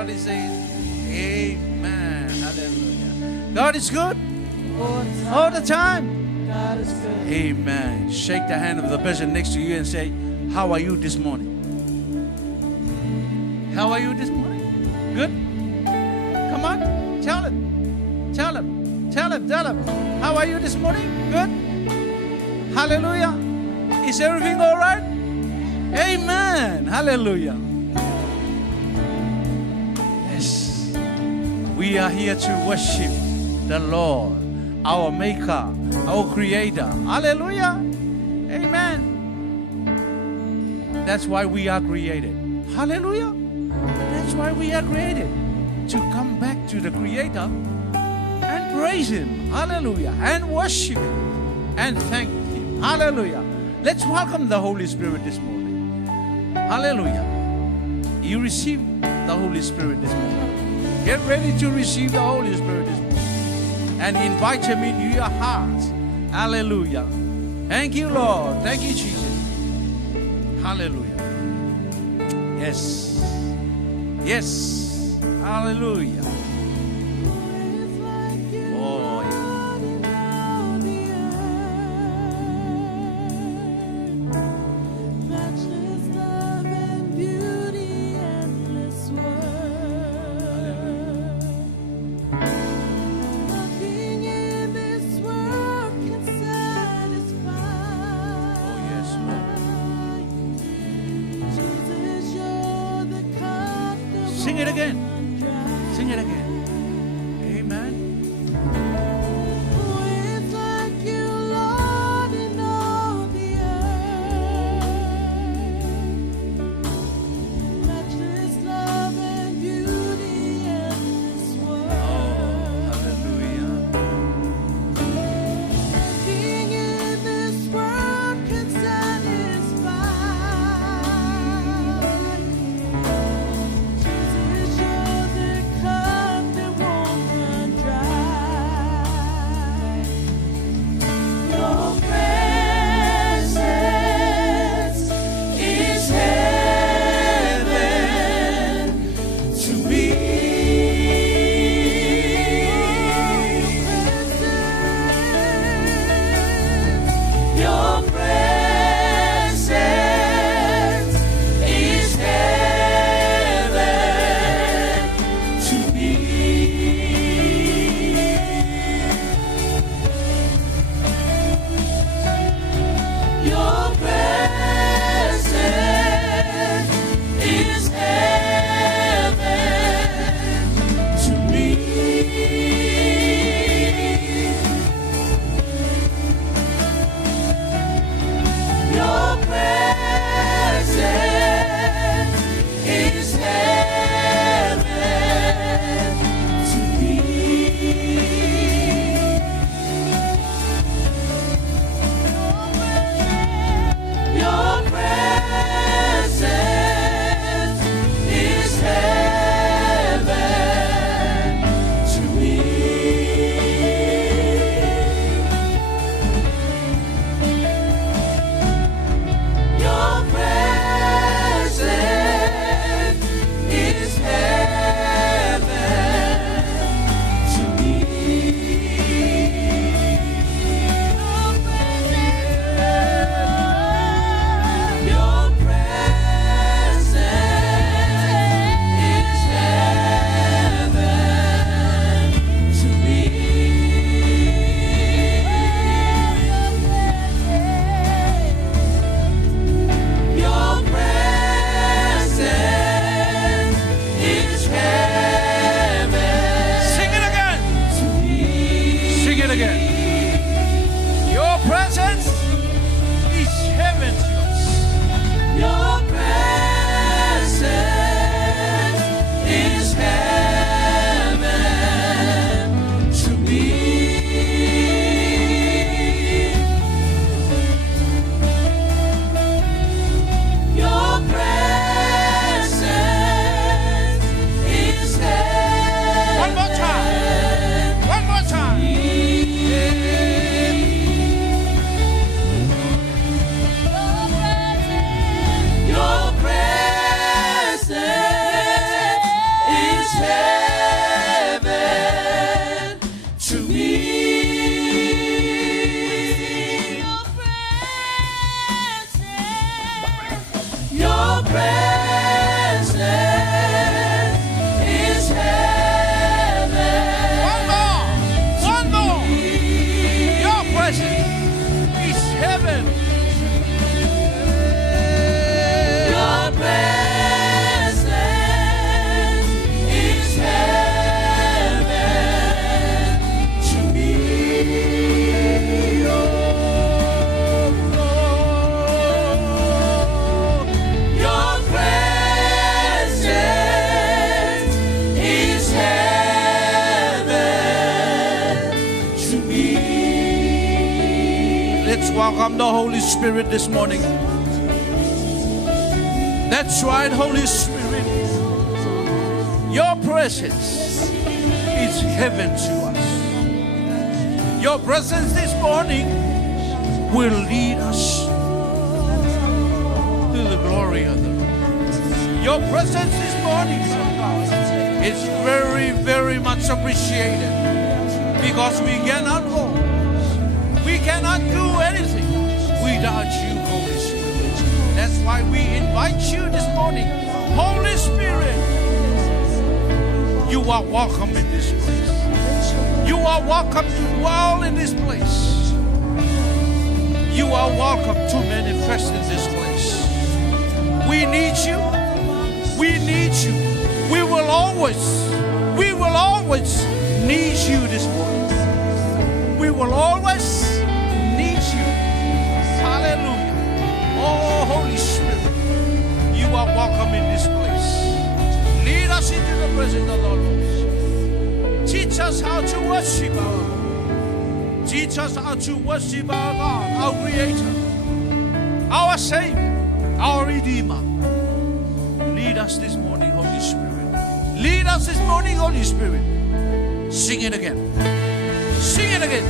everybody says, Amen. Hallelujah. God is good all the time. God is good. Amen. Shake the hand of the person next to you and say, how are you this morning? How are you this morning? Good? Come on, tell him. Tell him. Tell him. Tell him. How are you this morning? Good? Hallelujah. Is everything all right? Amen. Hallelujah. Yes. We are here to worship the Lord, our Maker, our Creator. Hallelujah. Amen. That's why we are created. Hallelujah. That's why we are created. To come back to the Creator and praise Him. Hallelujah. And worship Him. And thank Him. Hallelujah. Let's welcome the Holy Spirit this morning. Hallelujah. You receive the Holy Spirit this morning. Get ready to receive the Holy Spirit this morning. And invite Him into your heart. Hallelujah. Thank you, Lord. Thank you, Jesus. Hallelujah. Yes. Yes. Hallelujah. Oh, yeah. Oh, yes, Lord. Sing it again. Sing it again. Amen. Oh, hallelujah. presence is heaven. One more. Your presence is heaven. Your presence is heaven to me. Oh, Lord. Your presence is heaven to me. Let's welcome the Holy Spirit this morning. That's right, Holy Spirit. Your presence is heaven to us. Your presence this morning will lead us to the glory of the Lord. Your presence this morning, son God, is very, very much appreciated because we cannot go. We cannot do anything without you, Holy Spirit. That's why we invite you this morning. Holy Spirit, you are welcome in this place. You are welcome to dwell in this place. You are welcome to manifest in this place. We need you. We need you. We will always need you this morning. We will always need you. Hallelujah. Oh, Holy Spirit, you are welcome in this place. Lead us into the presence of the Lord. Teach us how to worship our God. Teach us how to worship our God, our Creator, our Savior, our Redeemer. Lead us this morning, Holy Spirit. Lead us this morning, Holy Spirit. Sing it again. Sing it again.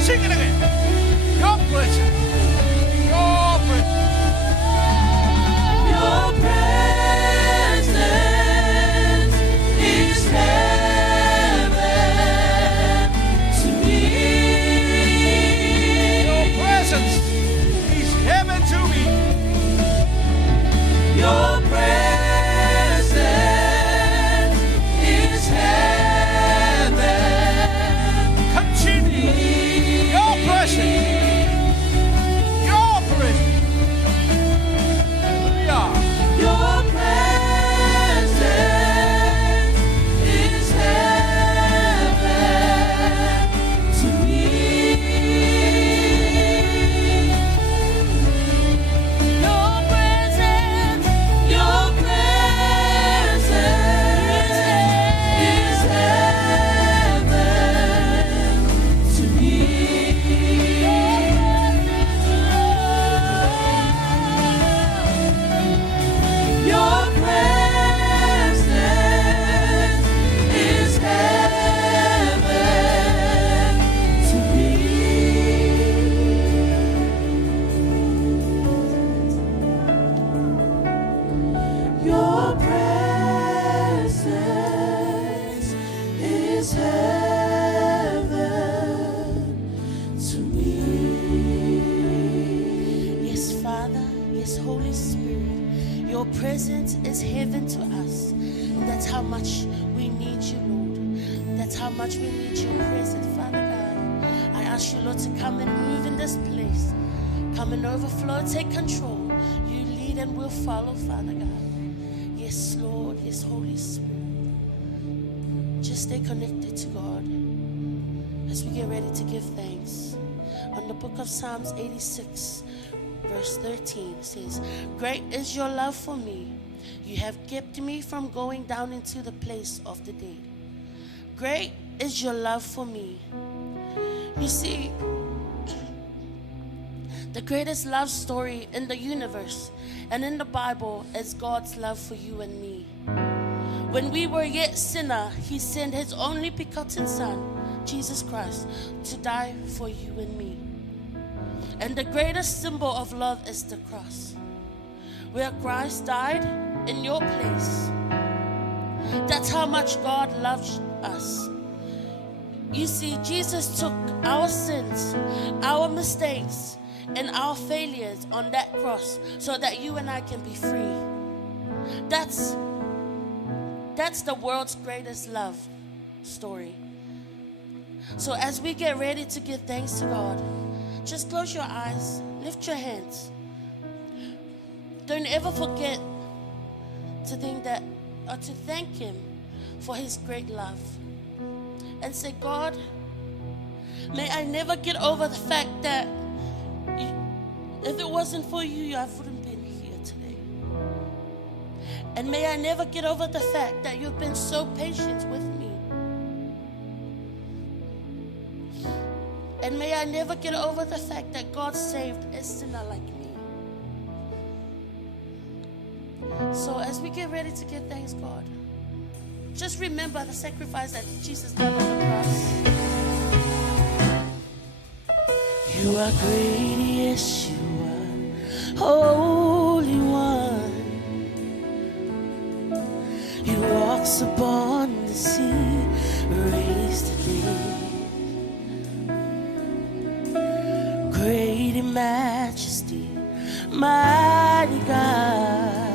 Sing it again. Your presence. Your presence. Your presence is heaven to me. Your presence is heaven to me. Your presence is heaven. Continue. Your presence. Your presence. Hallelujah. Your presence is heaven to me. Your presence is heaven to me. Your presence is heaven to me. Your presence is heaven to me. Yes, Father, yes, Holy Spirit, your presence is heaven to us. And that's how much we need you, Lord. That's how much we need your presence, Father God. I ask you, Lord, to come and move in this place. Come and overflow, take control. You lead and we'll follow, Father God. Yes, Lord, yes, Holy Spirit. Just stay connected to God as we get ready to give thanks. On the book of Psalms 86, verse 13 says, "Great is your love for me. You have kept me from going down into the place of the dead. Great is your love for me." You see, the greatest love story in the universe and in the Bible is God's love for you and me. When we were yet sinner, He sent His only begotten Son, Jesus Christ, to die for you and me. And the greatest symbol of love is the cross, where Christ died in your place. That's how much God loves us. You see, Jesus took our sins, our mistakes, and our failures on that cross so that you and I can be free. That's the world's greatest love story. So as we get ready to give thanks to God, just close your eyes, lift your hands. Don't ever forget to think that, or to thank Him for His great love. And say, God, may I never get over the fact that if it wasn't for you, I wouldn't been here today. And may I never get over the fact that you've been so patient with me. And may I never get over the fact that God saved a sinner like me. So as we get ready to give thanks, God, just remember the sacrifice that Jesus did on the cross. You are great, yes, you are Holy One. You walks upon the sea, raised the dead. Great in majesty, mighty God.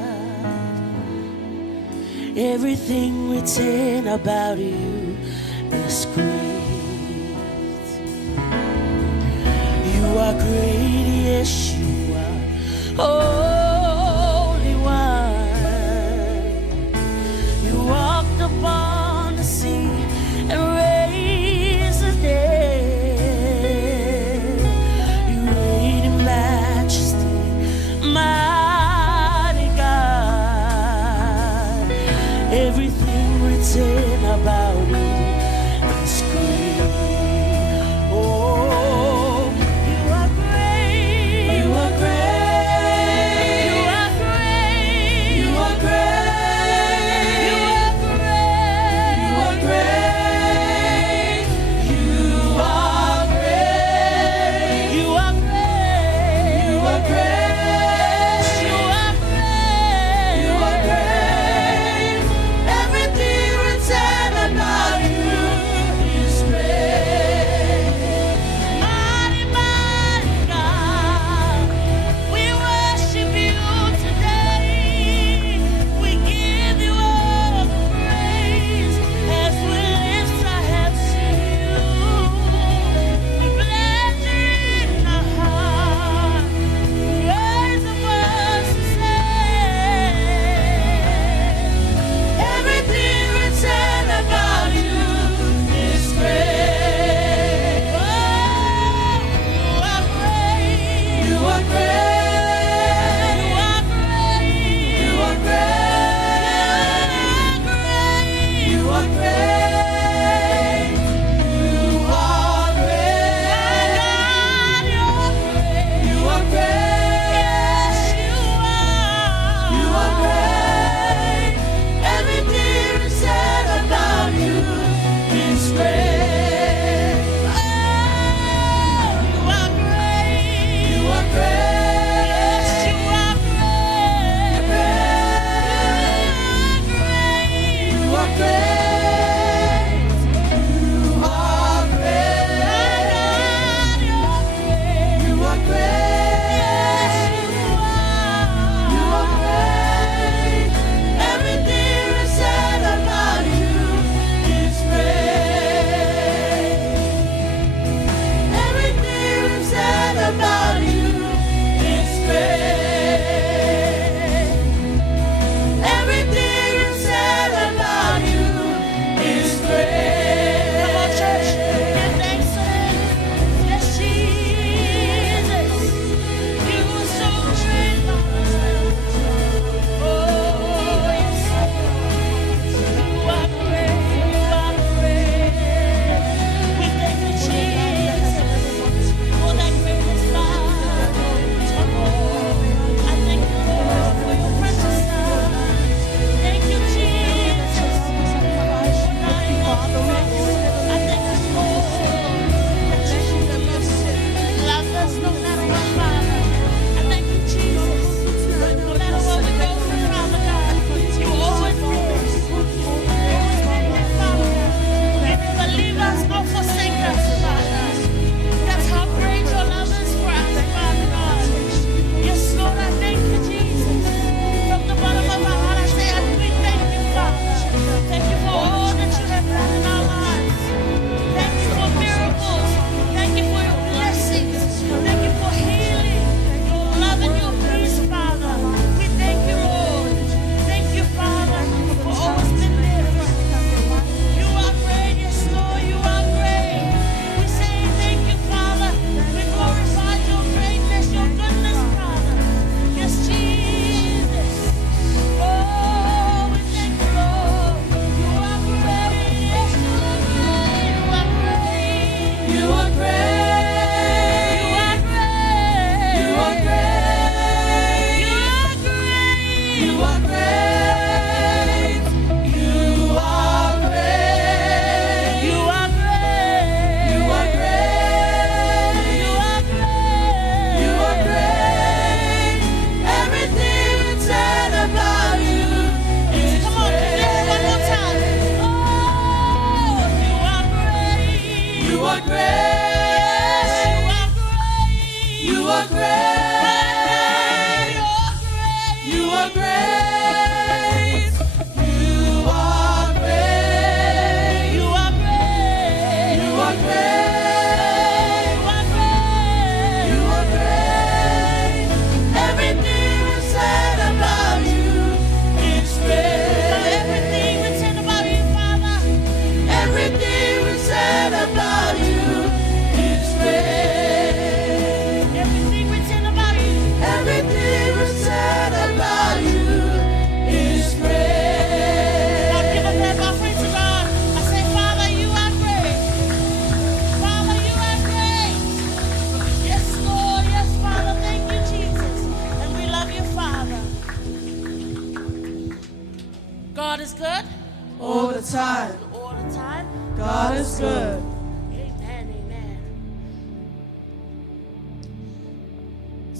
Everything written about you is great. You are great, yes, you are Holy One. You walked upon the sea and raised the dead. You reign in majesty, mighty God. Everything written about you is great. Oh, you are great. You are great.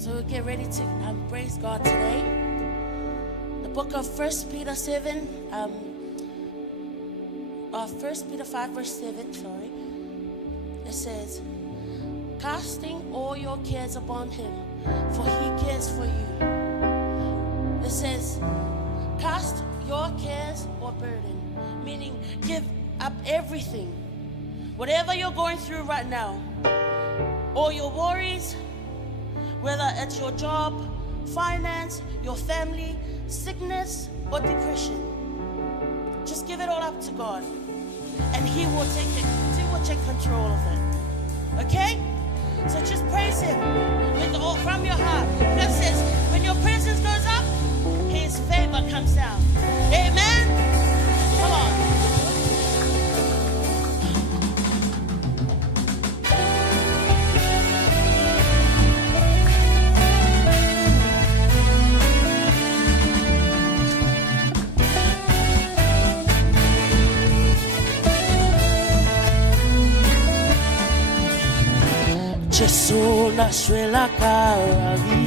So we get ready to praise God today. The book of 1 Peter 7, 1 Peter 5 verse 7, sorry. It says, casting all your cares upon him, for he cares for you. It says, cast your cares or burden, meaning give up everything. Whatever you're going through right now, all your worries, whether it's your job, finance, your family, sickness, or depression, just give it all up to God, and He will take it. He will take control of it. Okay? So just praise Him with all from your heart. That says, when your presence goes up, His favor comes down. Amen. Come on. Jesu naswela karavi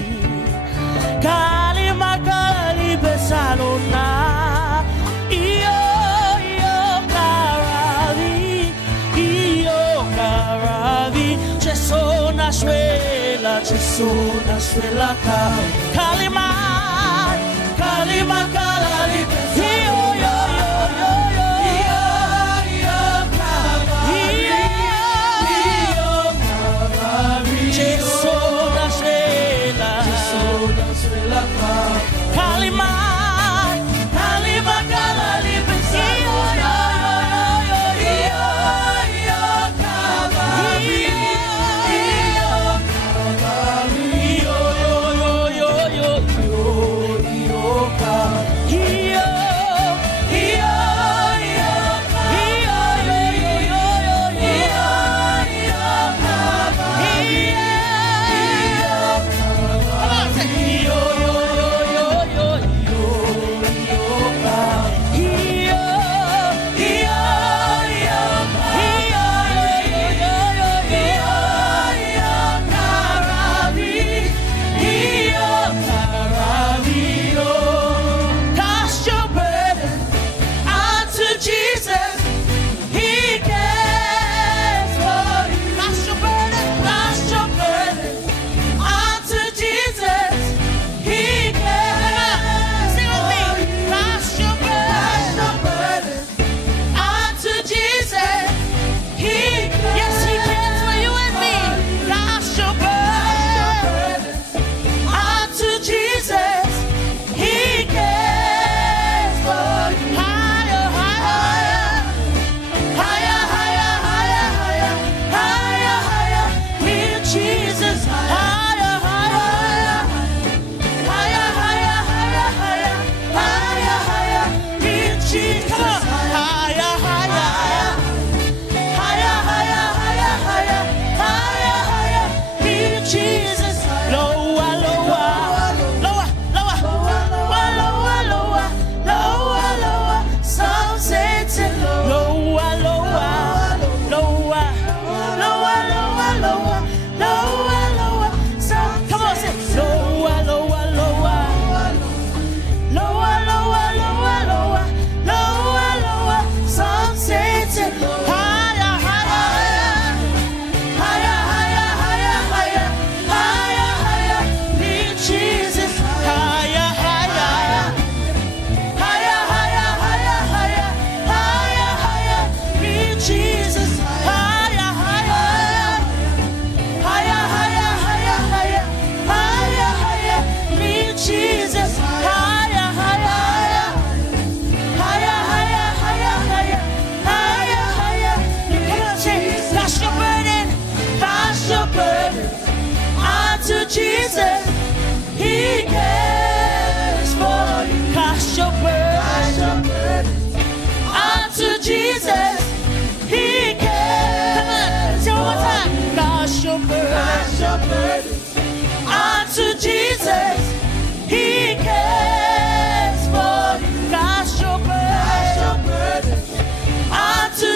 kalima kali besalona iyo karavi Jesu naswela kalima kali iyo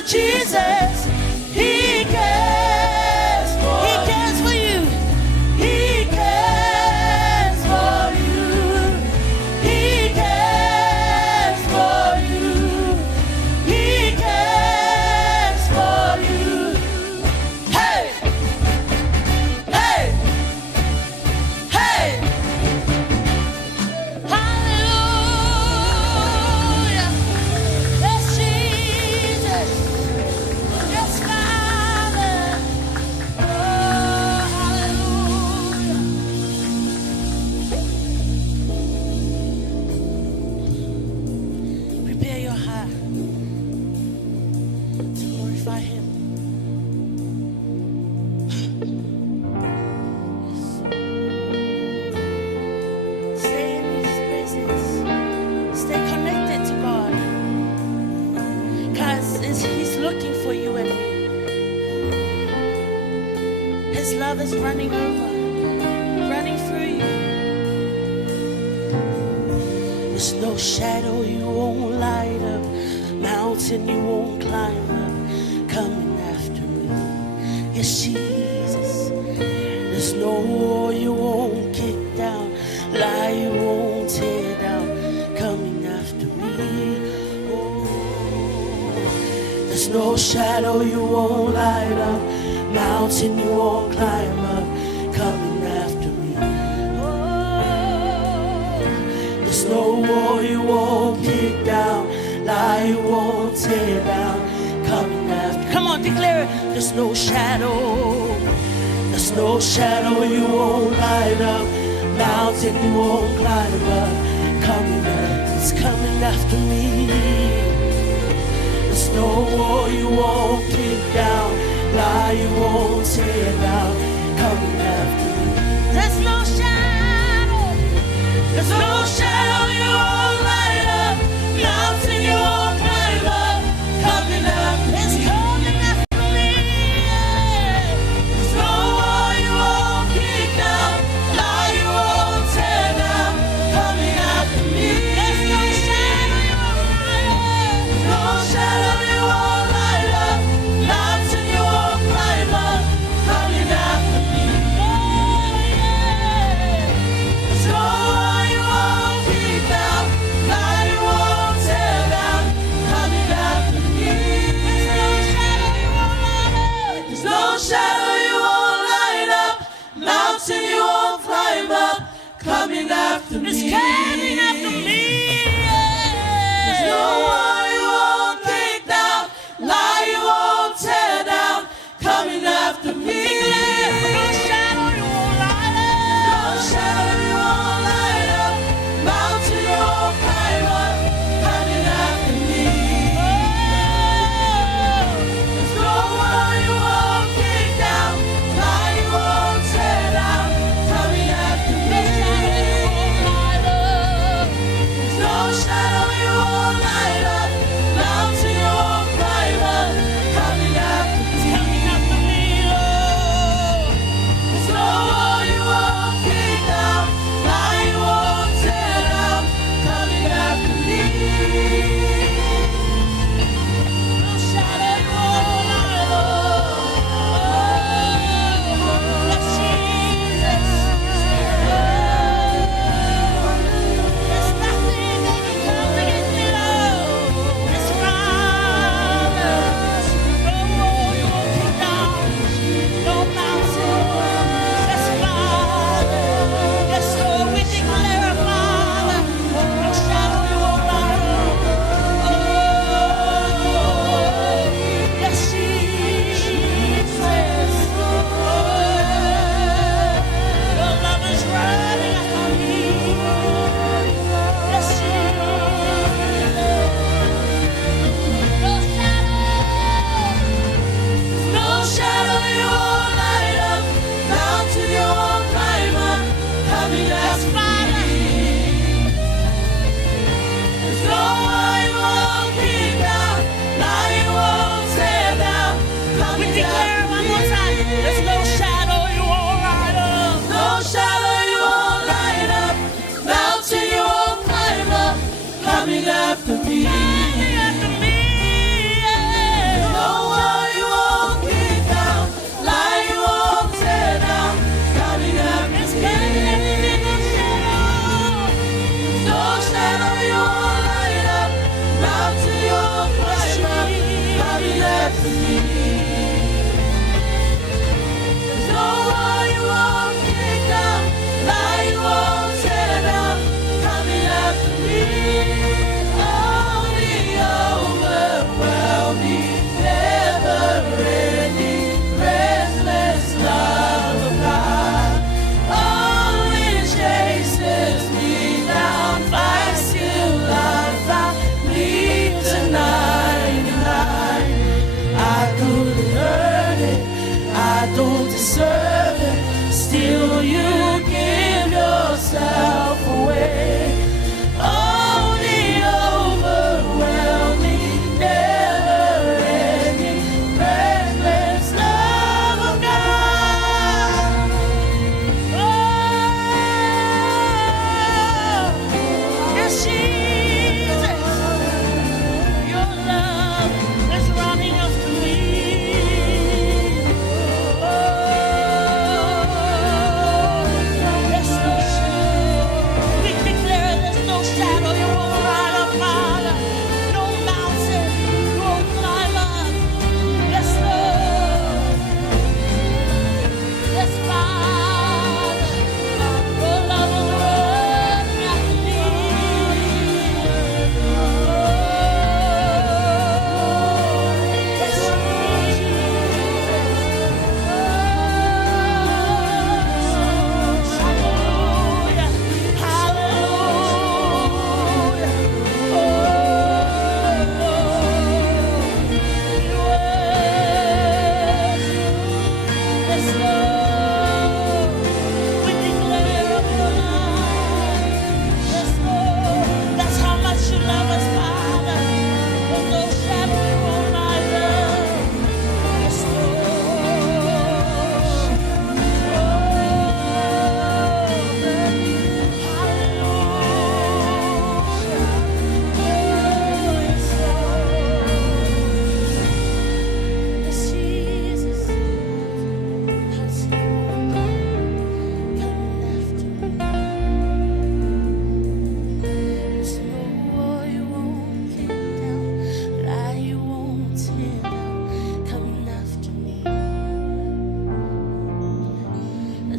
Jesus, He cares for you. He cares. His love is running over, running through you. There's no shadow you won't light up, mountain you won't climb up, coming after me. Yes, Jesus. There's no wall you won't kick down, lie you won't tear down, coming after me. Oh, there's no shadow you won't light up, mountain you won't climb up, coming after me. Oh, there's no wall you won't kick down, lie you won't tear down, coming after. Come on, declare it. There's no shadow. There's no shadow you won't light up, mountain you won't climb up, coming after. It's coming after me. There's no wall you won't kick down, lie you won't tear down, coming after me. There's no shadow. There's no shadow you won't light up, mountain you won't climb up, coming after me. It's coming after me. There's no wall you won't kick down, lie you won't tear down, coming after me. There's no shadow you won't light up, no shadow you won't light up, mountain you won't climb up, coming after me. Oh, yeah. There's no wall you won't kick down, lie you won't tear down, coming after me. There's no shadow you won't light up, mountain you won't climb up, coming after me. It's coming after me. There's no wall you won't kick down, lie you won't tear down, coming after me. No shadow you won't light up, no shadow you won't light up, mountain you won't climb up, coming after me. There's no wall you won't kick down, lie you won't tear down, coming after me. There's no shadow you won't light up, mountain you won't climb up, coming after me. There's no wall you won't kick down, lie you won't tear down, coming after me. No shadow you won't light up. Yes, Jesus. There's nothing that can come against me, Lord. Yes, Father. No wall you won't kick down, no mountain. Yes, Father. Yes, Lord, we declare, Father, no shadow you won't light up. Oh, yes, Jesus. Your love is running after me. Yes, Jesus. No shadow you won't light up, mountain you won't climb up, coming after me. There's no wall you won't kick down, lie you won't tear down, coming after me. One more time. There's no shadow you won't light up, no shadow you won't light up, mountain you won't climb up, coming after me. Coming after me. No wall you won't kick down, lie you won't tear down, coming after me. No shadow you won't light up, mountain you won't climb up, coming after me. No wall you won't kick down, lie you won't tear down, coming after me. Oh, the overwhelming, never-ending, restless love of God. Oh, it chases me down, fights till I found me tonight. I couldn't earn it, I don't deserve it, still you give yourself away. Oh, the overwhelming, never-ending, reckless love of God.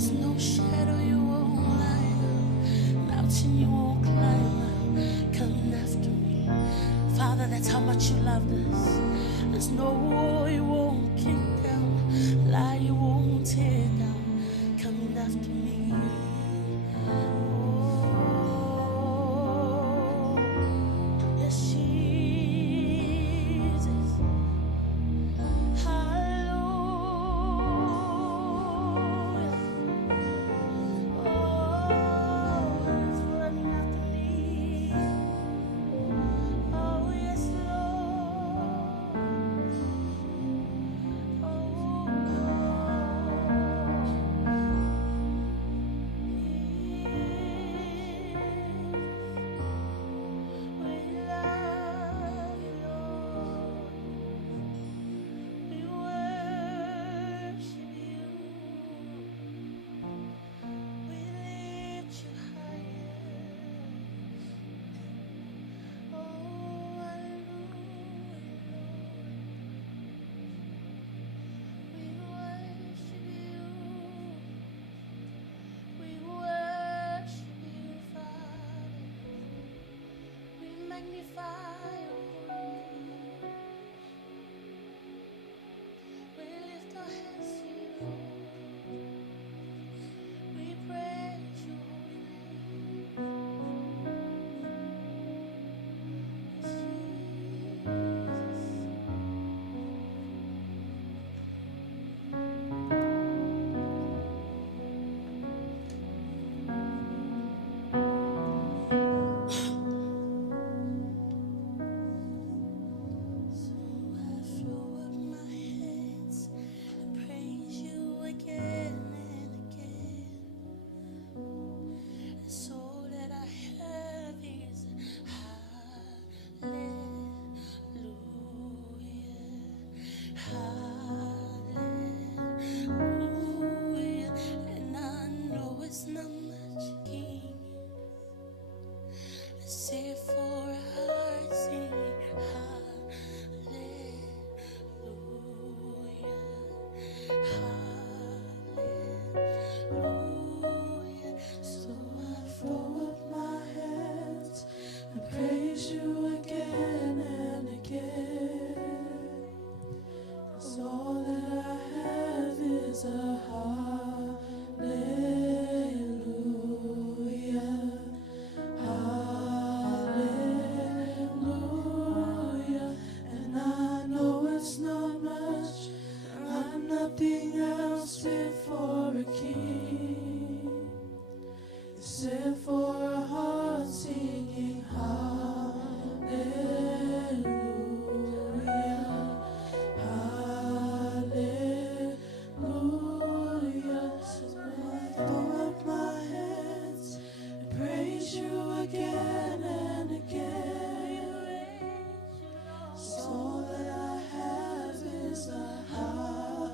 There's no shadow you won't light up, mountain you won't climb up, coming after me. Father, that's how much you loved us. There's no wall you won't kick down, lie you won't tear down, coming after me. Oh, yes, Jesus. Hallelujah. Oh, it's running after me. Oh, yes, Lord. Oh, we love you, Lord. We worship you. We lift you higher. Oh, hallelujah, Lord. We worship you. We worship you, Father. We magnify your holy name. We lift our hands to you, Lord. We praise your holy name. Jesus. So I throw up my hands and praise you again and again. It's all that I have is hallelujah, hallelujah. And I know it's not much, King. Let's say it for our hearts, singing hallelujah, hallelujah. So I throw up my hands and praise you again and again. 'Cause all that I have is a hallelujah, hallelujah. And I know it's not much, I'm nothing else fit for a king, except for a heart singing hallelujah, hallelujah. So I throw up my hands and praise you again and again. So all that I have is a hallelujah,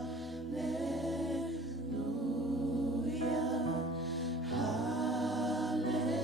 hallelujah.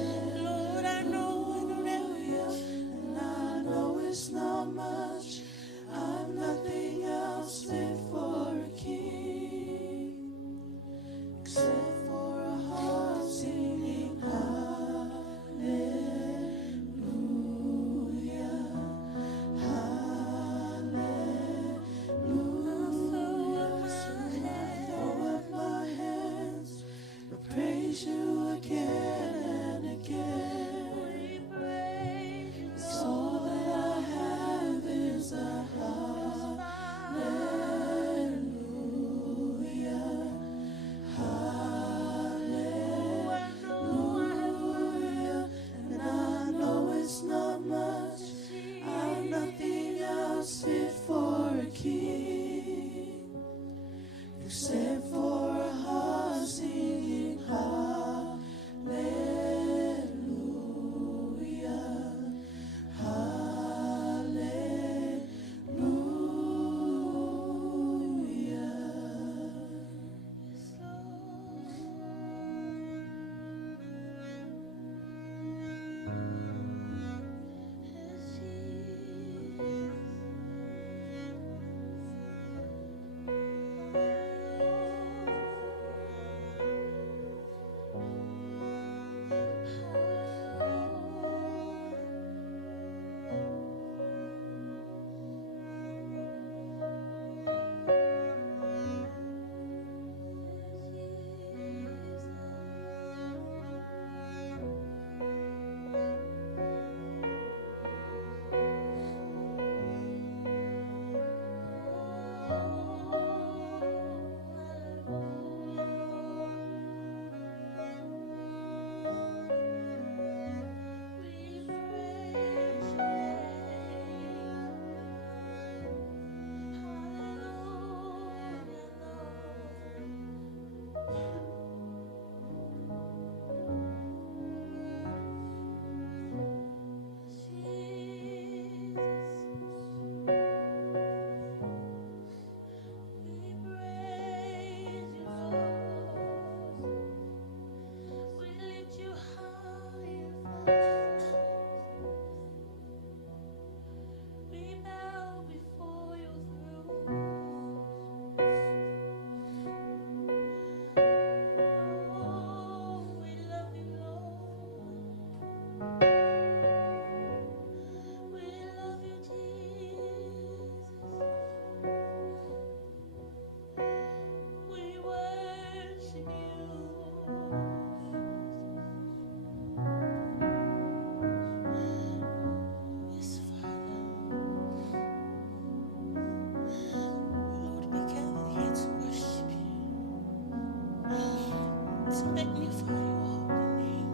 magnify your holy name.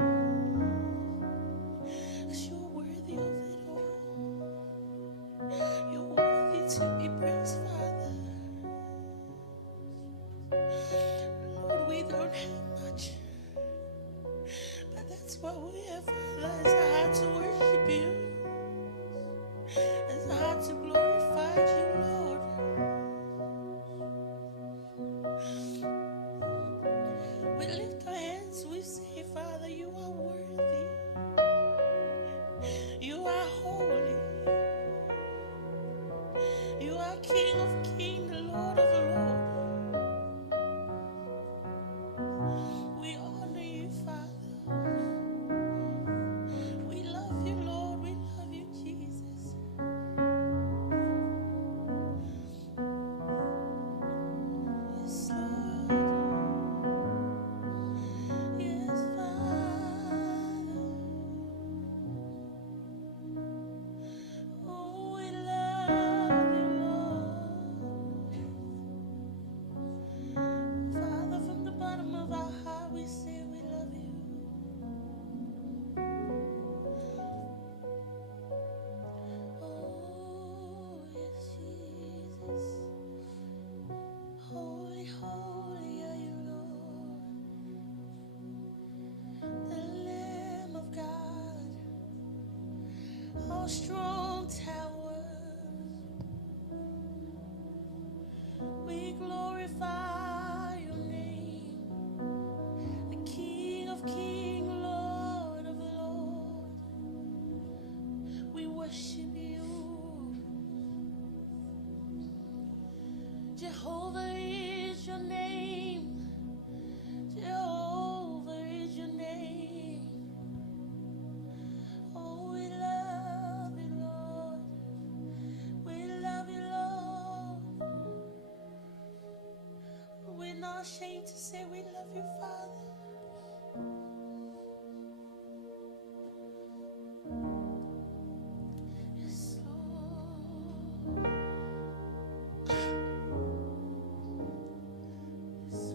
'Cause you're worthy of it all. You're worthy to be praised, Father. Lord, we don't have much, but that's what we have, Father. It's a heart to worship you. It's a heart to glorify you, Lord. We lift our hands, we say, Father, you are worthy. You are holy. You are King of kings, the Lord of lords. We honor you, Father. We love you, Lord. We love you, Jesus. Yes, Lord. Yes, Father. Oh, we love you, Lord. Father, from the bottom of our heart, we say we love you. Oh, yes, Jesus. Holy, holy are you, Lord. The Lamb of God, our strong tower. We glorify your name, the King of kings, Lord of lords. We worship you. Jehovah is your name. Jehovah is your name. Oh, we love you, Lord. We love you, Lord. We're not ashamed to say we love you, Father. Yes, Lord. Yes,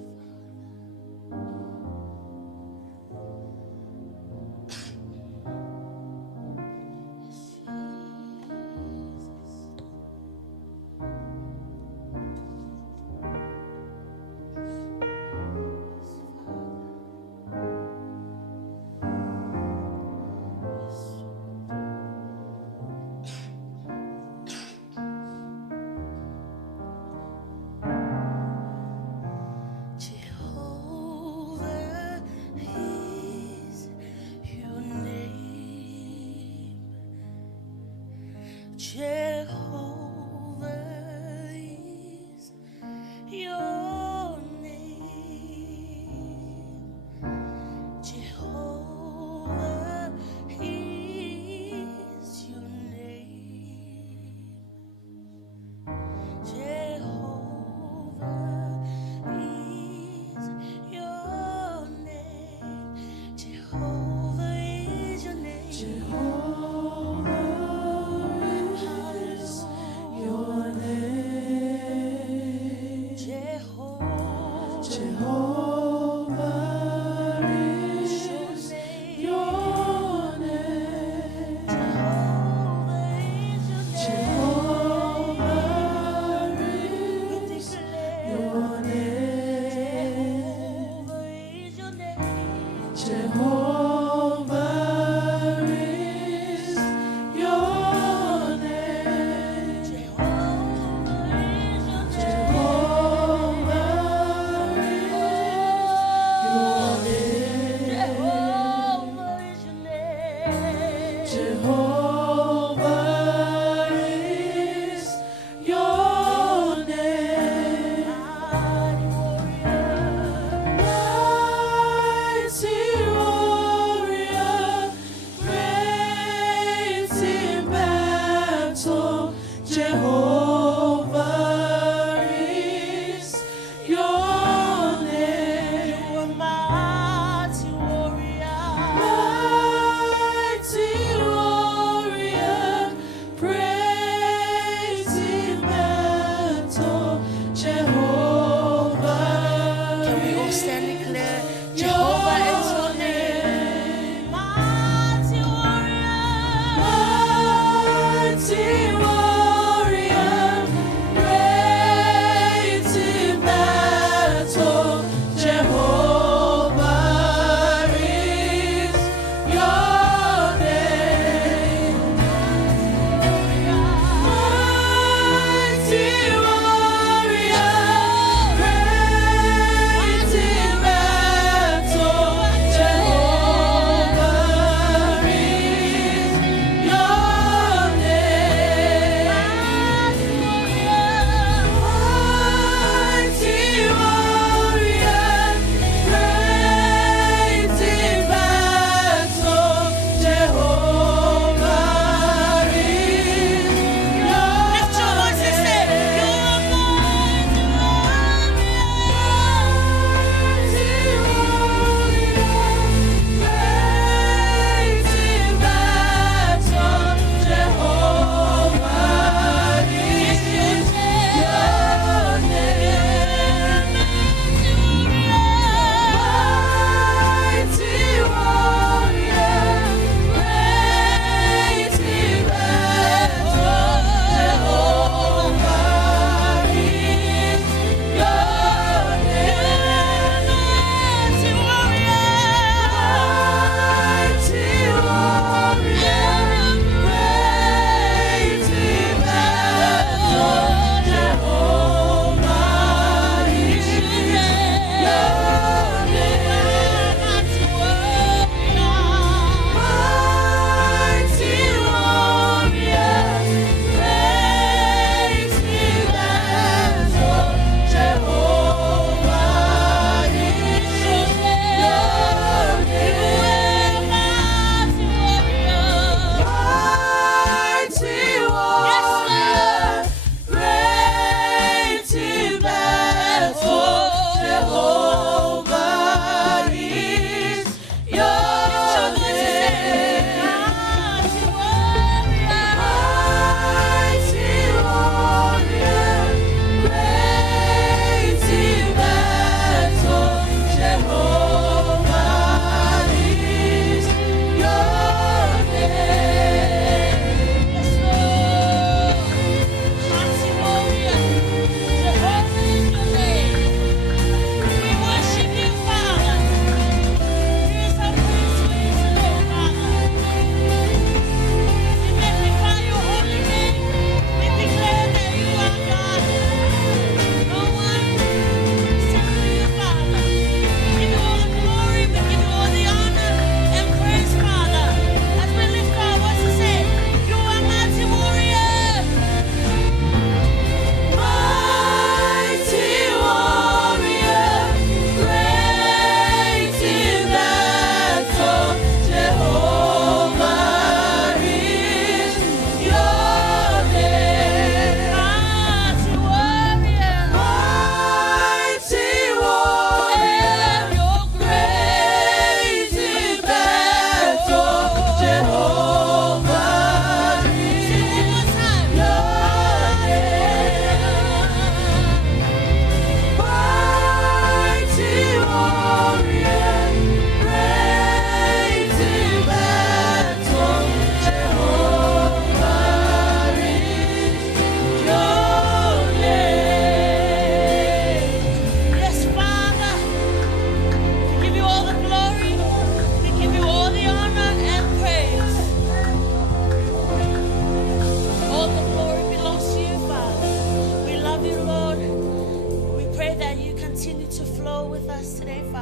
Jehovah is your name. Jehovah is your name. Jehovah is your name. Jehovah is your name. Jehovah is your name. Jehovah is your name. Jehovah. Jehovah is your name. Jehovah is your name. Jehovah is your name. Jehovah is your name. Mighty warrior.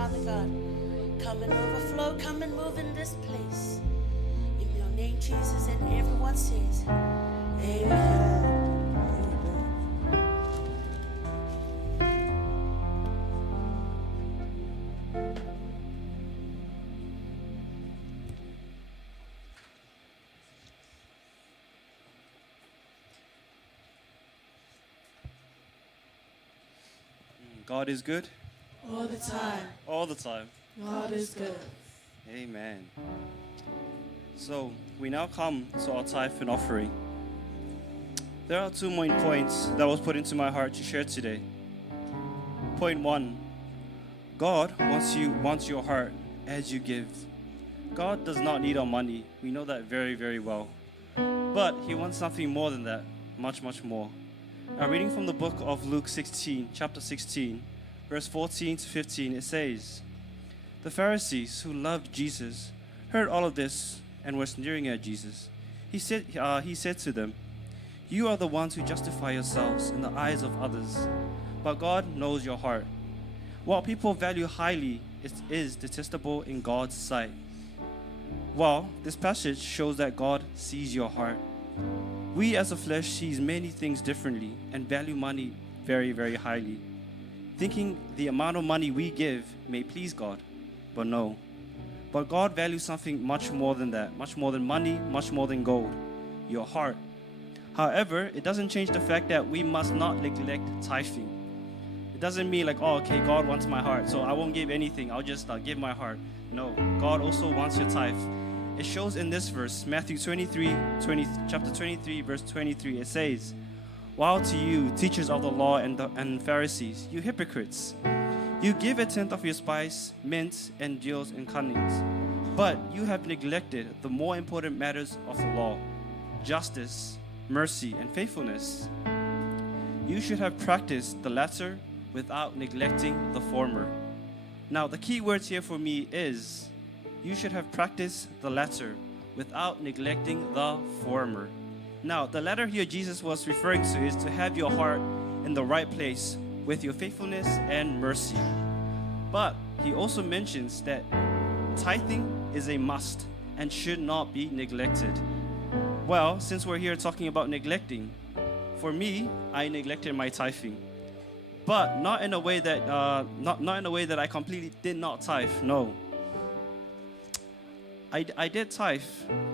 Father God. Come and overflow, come and move in this place. In your name, Jesus, and everyone says, Amen. God is good All the time. all the time. God is good. Amen. So we now come to our tithe and offering. There are two main points that was put into my heart to share today. Point one, God wants your heart as you give. God does not need our money. We know that very, very well. But He wants something more than that, much, much more. Now, reading from the book of Luke 16, chapter 16, verse 14 to 15, it says, "The Pharisees who loved Jesus heard all of this and were sneering at Jesus. He said to them, 'You are the ones who justify yourselves in the eyes of others, but God knows your heart. What people value highly is detestable in God's sight.' Well, this passage shows that God sees your heart. We as a flesh sees many things differently and value money very, very highly, thinking the amount of money we give may please God, but no. But God values something much more than that, much more than money, much more than gold, your heart. However, it doesn't change the fact that we must not neglect tithing. It doesn't mean like, oh, okay, God wants my heart, so I won't give anything, I'll just give my heart. No, God also wants your tithe. It shows in this verse, Matthew chapter 23, verse 23, it says, "Woe to you, teachers of the law and Pharisees, you hypocrites! You give a tenth of your spice, mint, and jewels and cuttings, but you have neglected the more important matters of the law, justice, mercy, and faithfulness. You should have practiced the latter without neglecting the former." Now, the key words here for me is, you should have practiced the latter without neglecting the former. Now, the latter here Jesus was referring to is to have your heart in the right place with your faithfulness and mercy. But he also mentions that tithing is a must and should not be neglected. Well, since we're here talking about neglecting, for me, I neglected my tithing. But not in a way that not in a way that I completely did not tithe. No. I did tithe,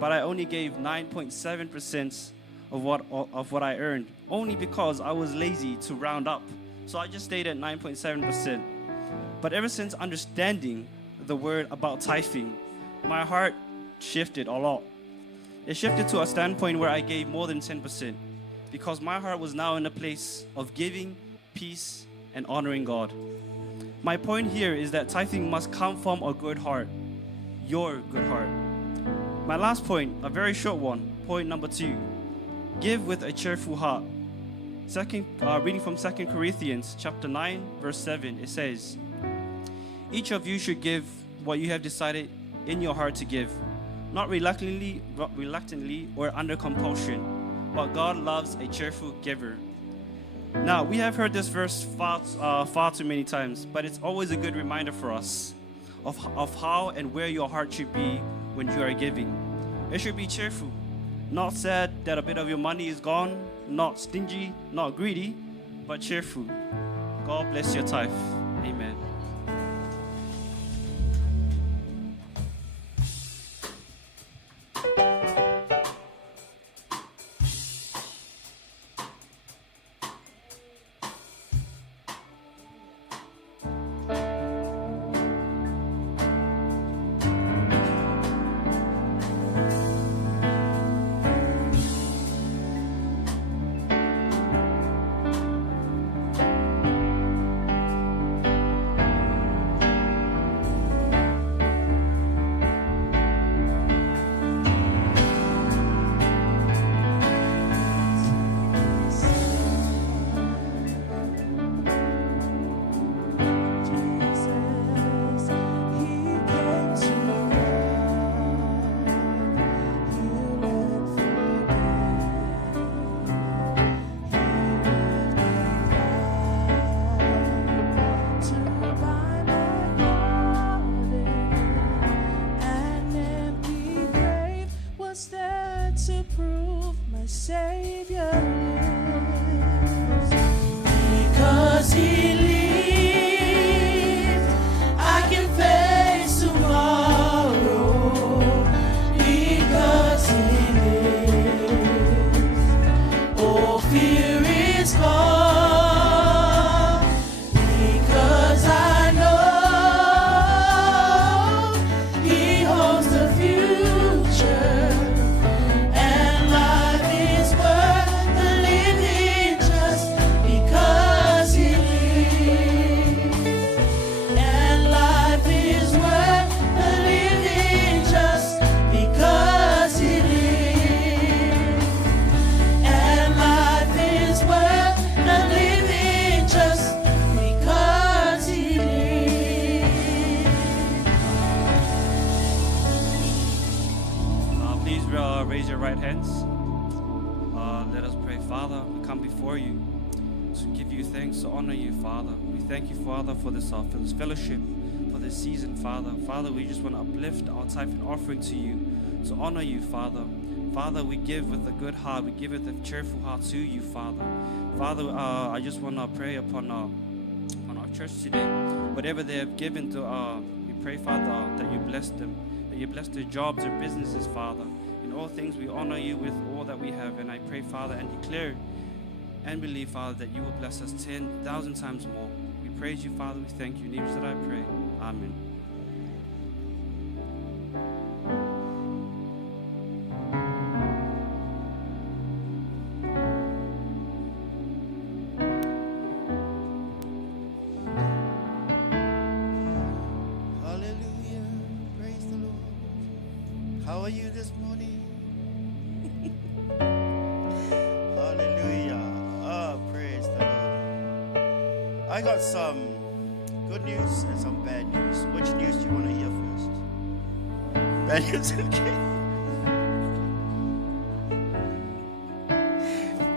but I only gave 9.7% of what I earned, only because I was lazy to round up. So I just stayed at 9.7%. But ever since understanding the word about tithing, my heart shifted a lot. It shifted to a standpoint where I gave more than 10%, because my heart was now in a place of giving, peace, and honoring God. My point here is that tithing must come from a good heart. Your good heart. My last point, a very short one, point number 2. Give with a cheerful heart. Reading from 2 Corinthians chapter 9, verse 7, it says, "Each of you should give what you have decided in your heart to give, not reluctantly or under compulsion, but God loves a cheerful giver." Now, we have heard this verse far too many times, but it's always a good reminder for us of how and where your heart should be when you are giving. It should be cheerful, not sad that a bit of your money is gone, not stingy, not greedy, but cheerful. God bless your tithe. Amen. raise your right hands. Let us pray. Father, we come before you to give you thanks, to honor you, Father. We thank you, Father, for this fellowship, for this season, Father. Father, we just want to uplift our tithe and offering to you, to honor you, Father. Father, we give with a good heart. We give with a cheerful heart to you, Father. Father, I just want to pray upon our church today. Whatever they have given to, we pray, Father, that you bless them, that you bless their jobs, their businesses, Father. In all things, we honor you with all that we have. And I pray, Father, and declare and believe, Father, that you will bless us 10,000 times more. We praise you, Father. We thank you. In names that I pray. Amen. Hallelujah. Praise the Lord. How are you this morning? Hallelujah. Oh, praise the Lord. I got some good news and some bad news. Which news do you want to hear first? Bad news, okay.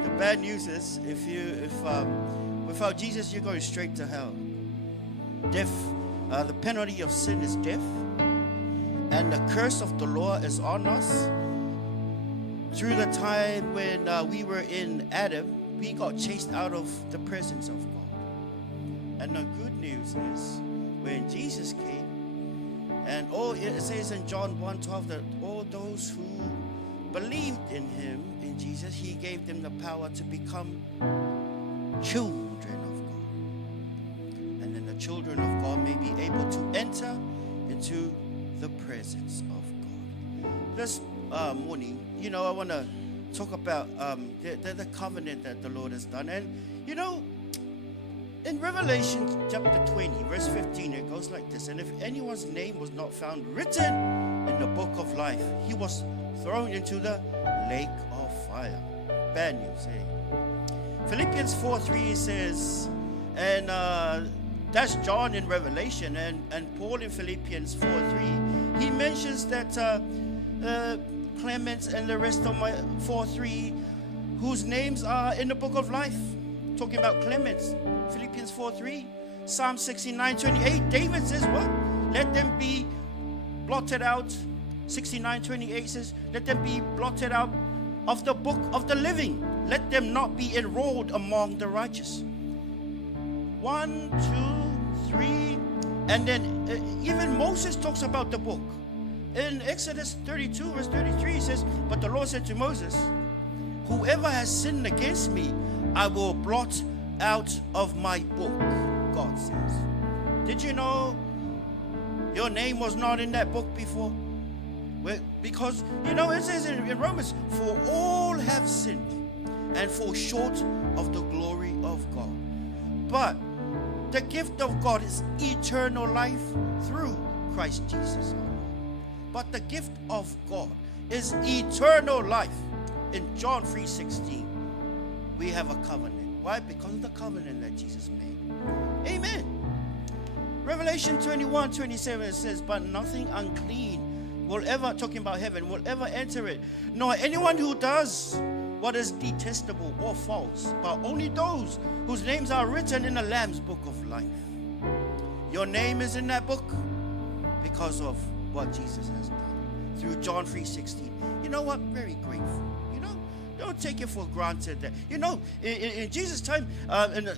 The bad news is if without Jesus you're going straight to hell. Death. The penalty of sin is death, and the curse of the law is on us. Through the time when we were in Adam, we got chased out of the presence of God. And the good news is, when Jesus came, and it says in John 1:12 that all those who believed in him, in Jesus, he gave them the power to become children of God. And then the children of God may be able to enter into the presence of God. This morning, I want to talk about the covenant that the Lord has done. And, in Revelation chapter 20, verse 15, it goes like this. And if anyone's name was not found written in the book of life, he was thrown into the lake of fire. Bad news, eh? Philippians 4:3 says, and that's John in Revelation, and Paul in Philippians 4:3. He mentions that Clement and the rest of my 4:3, whose names are in the book of life. Talking about Clement, Philippians 4:3. Psalm 69:28, David says what? Let them be blotted out. 69:28 says, let them be blotted out of the book of the living. Let them not be enrolled among the righteous. 1, 2, 3, and then even Moses talks about the book. In Exodus 32, verse 33, it says, but the Lord said to Moses, whoever has sinned against me, I will blot out of my book, God says. Did you know your name was not in that book before? Because, it says in Romans, for all have sinned and fall short of the glory of God. But the gift of God is eternal life through Christ Jesus. But the gift of God is eternal life. In John 3:16, we have a covenant. Why? Because of the covenant that Jesus made. Amen. Revelation 21:27 says, but nothing unclean will ever, talking about heaven, will ever enter it, nor anyone who does what is detestable or false, but only those whose names are written in the Lamb's book of life. Your name is in that book because of what Jesus has done through John 3:16. You know what? Very grateful. Don't take it for granted that in Jesus' time,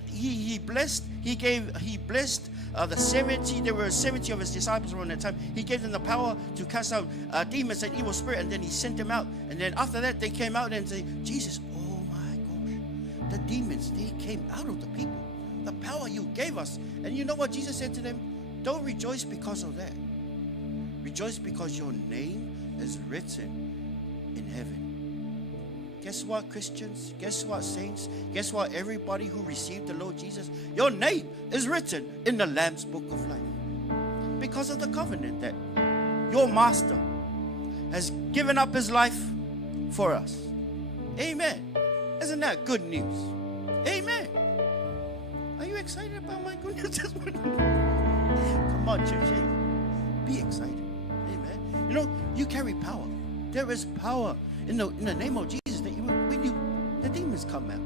he blessed the 70. There were 70 of his disciples around that time. He gave them the power to cast out demons and evil spirit, and then he sent them out. And then after that, they came out and said, Jesus, oh my gosh, the demons, they came out of the people. The power you gave us. And you know what Jesus said to them? Don't rejoice because of that. Rejoice because your name is written in heaven. Guess what, Christians? Guess what, saints? Guess what, everybody who received the Lord Jesus? Your name is written in the Lamb's book of life. Because of the covenant that your master has given up his life for us. Amen. Isn't that good news? Amen. Are you excited about my good news this morning? Come on, church. Be excited. Amen. You carry power. There is power in the name of Jesus that when the demons come out.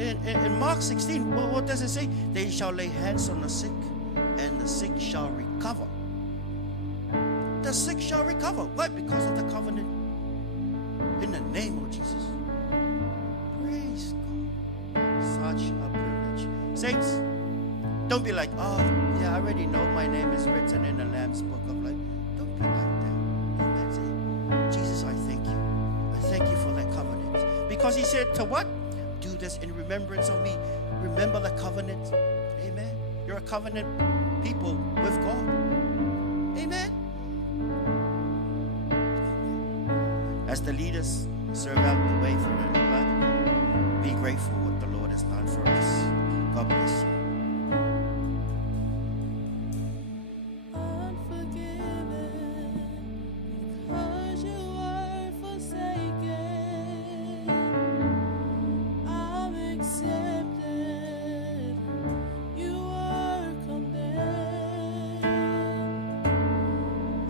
In Mark 16, what does it say? They shall lay hands on the sick, and the sick shall recover. The sick shall recover. Why? Because of the covenant. In the name of Jesus. Praise God. Such a privilege. Saints, don't be like, oh, yeah, I already know my name is written in the Lamb's book of life. Don't be like that. Amen. Say, Jesus, I thank you. I thank you for that covenant. Because he said to what? Do this in remembrance of me. Remember the covenant. Amen. You're a covenant people with God. Amen. As the leaders serve out the way for the blood, be grateful what the Lord has done for us. God bless you. Unforgiven because you were forsaken. I'm accepted. You were condemned.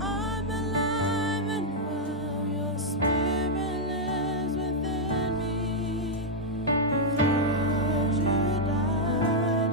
I'm alive and well. Your spirit lives within me because you died.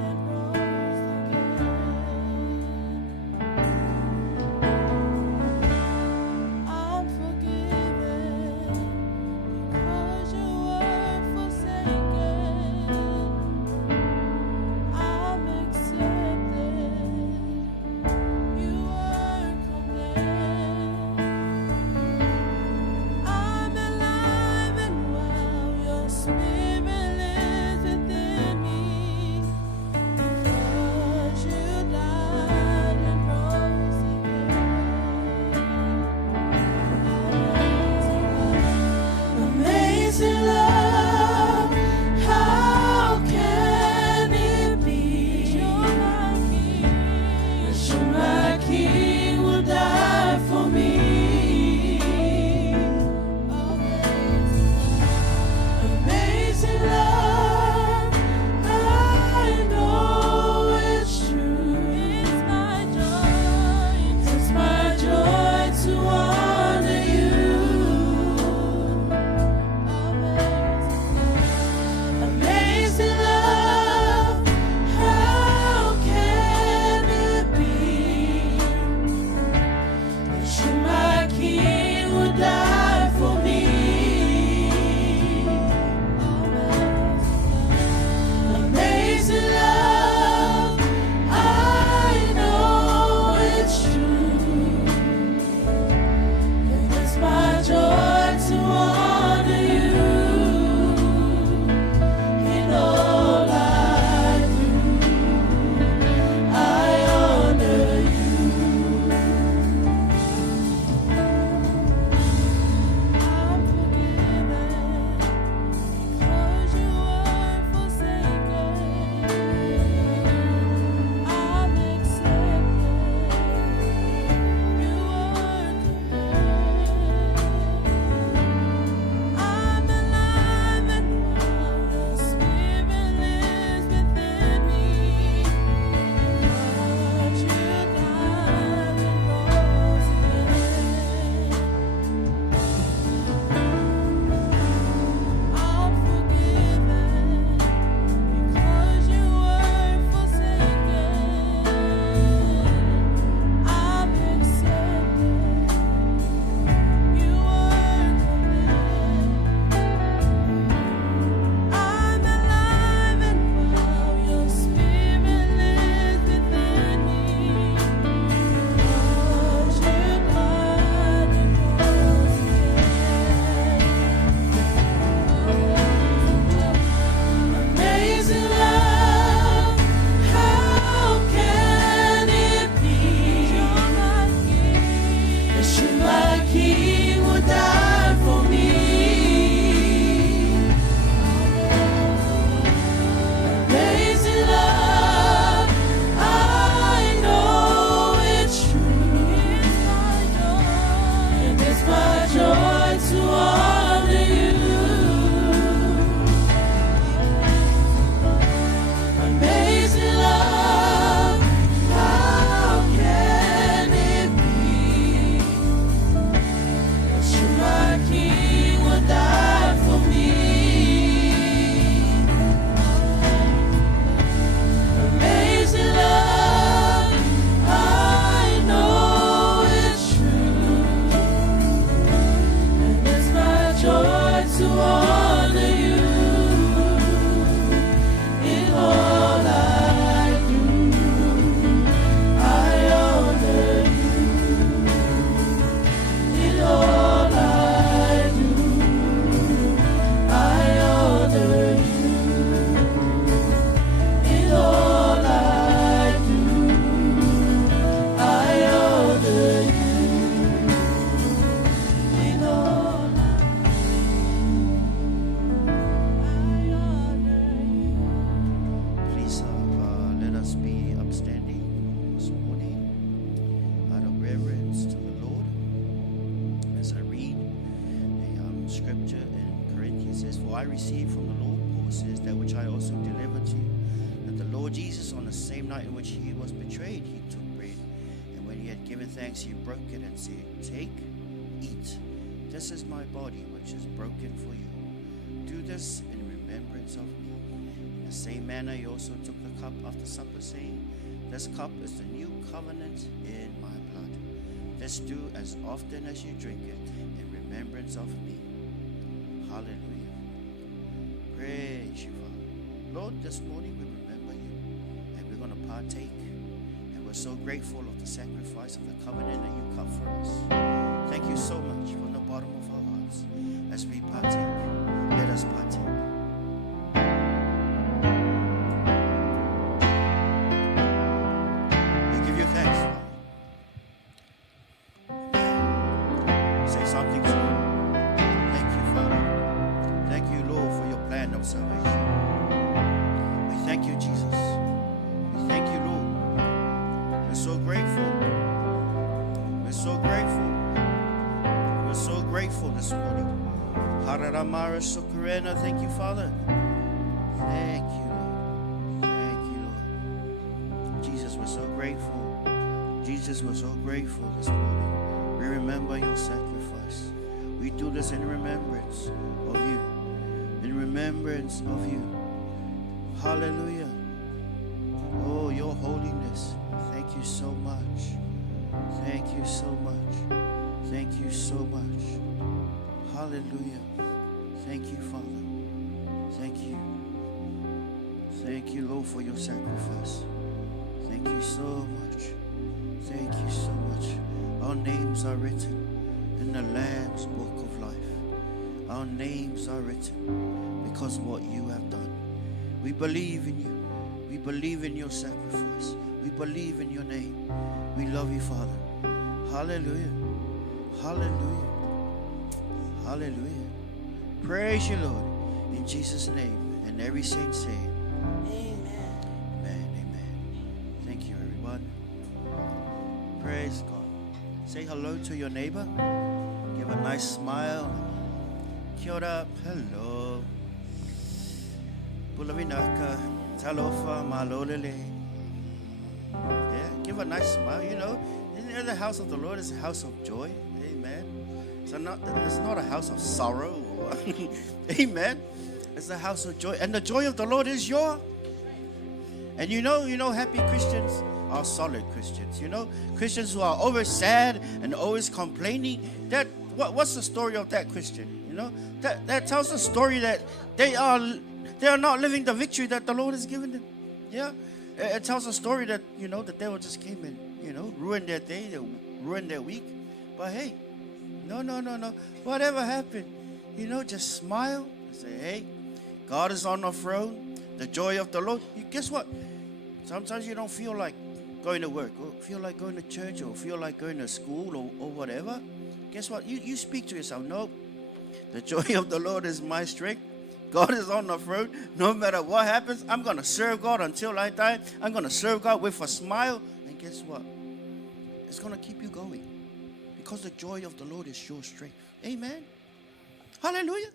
I received from the Lord, Paul says, that which I also delivered to you, that the Lord Jesus, on the same night in which he was betrayed, he took bread. And when he had given thanks, he broke it and said, take, eat. This is my body, which is broken for you. Do this in remembrance of me. In the same manner, he also took the cup after supper, saying, this cup is the new covenant in my blood. This do as often as you drink it in remembrance of me. Hallelujah. Praise you, Father. Lord, this morning we remember you, and we're going to partake. And we're so grateful of the sacrifice of the covenant that you cut for us. Thank you so much from the bottom of our hearts. As we partake, let us partake. We give you thanks, Father. Say something to him. Thank you, Father. Thank you, Lord, for your plan of salvation. We thank you, Jesus. We thank you, Lord. We're so grateful. We're so grateful. We're so grateful this morning. Hararamara Sukarena, thank you, Father. Thank you, Lord. Thank you, Lord. Jesus, we're so grateful. Jesus, we're so grateful this morning. We remember your sacrifice. We do this in remembrance of you. In remembrance of you. Hallelujah. Oh, your holiness. Thank you so much. Thank you so much. Thank you so much. Hallelujah. Thank you, Father. Thank you. Thank you, Lord, for your sacrifice. Thank you so much. Thank you so much. Our names are written in the Lamb's book of life. Our names are written because of what you have done. We believe in you. We believe in your sacrifice. We believe in your name. We love you, Father. Hallelujah. Hallelujah. Hallelujah. Praise you, Lord. In Jesus' name. And every saint say, Amen. amen, amen. Thank you, everyone. Praise God. Say hello to your neighbor. Give a nice smile. Kia ora. Hello. Pulavinaka. Talofa malolele. Yeah, give a nice smile. You know, the house of the Lord is a house of joy. Amen. So it's not a house of sorrow. Amen. It's a house of joy. And the joy of the Lord is your. And you know, happy Christians are solid Christians. You know, Christians who are always sad and always complaining. What's the story of that Christian? You know, that tells the story that they are not living the victory that the Lord has given them. Yeah. It tells a story that, the devil just came and, ruined their day, ruined their week. But hey, no. Whatever happened, just smile and say, hey, God is on the throne. The joy of the Lord. Guess what? Sometimes you don't feel like going to work or feel like going to church or feel like going to school or whatever. Guess what? You speak to yourself. No, the joy of the Lord is my strength. God is on the throne. No matter what happens, I'm going to serve God until I die. I'm going to serve God with a smile. And guess what? It's going to keep you going. Because the joy of the Lord is your strength. Amen. Hallelujah.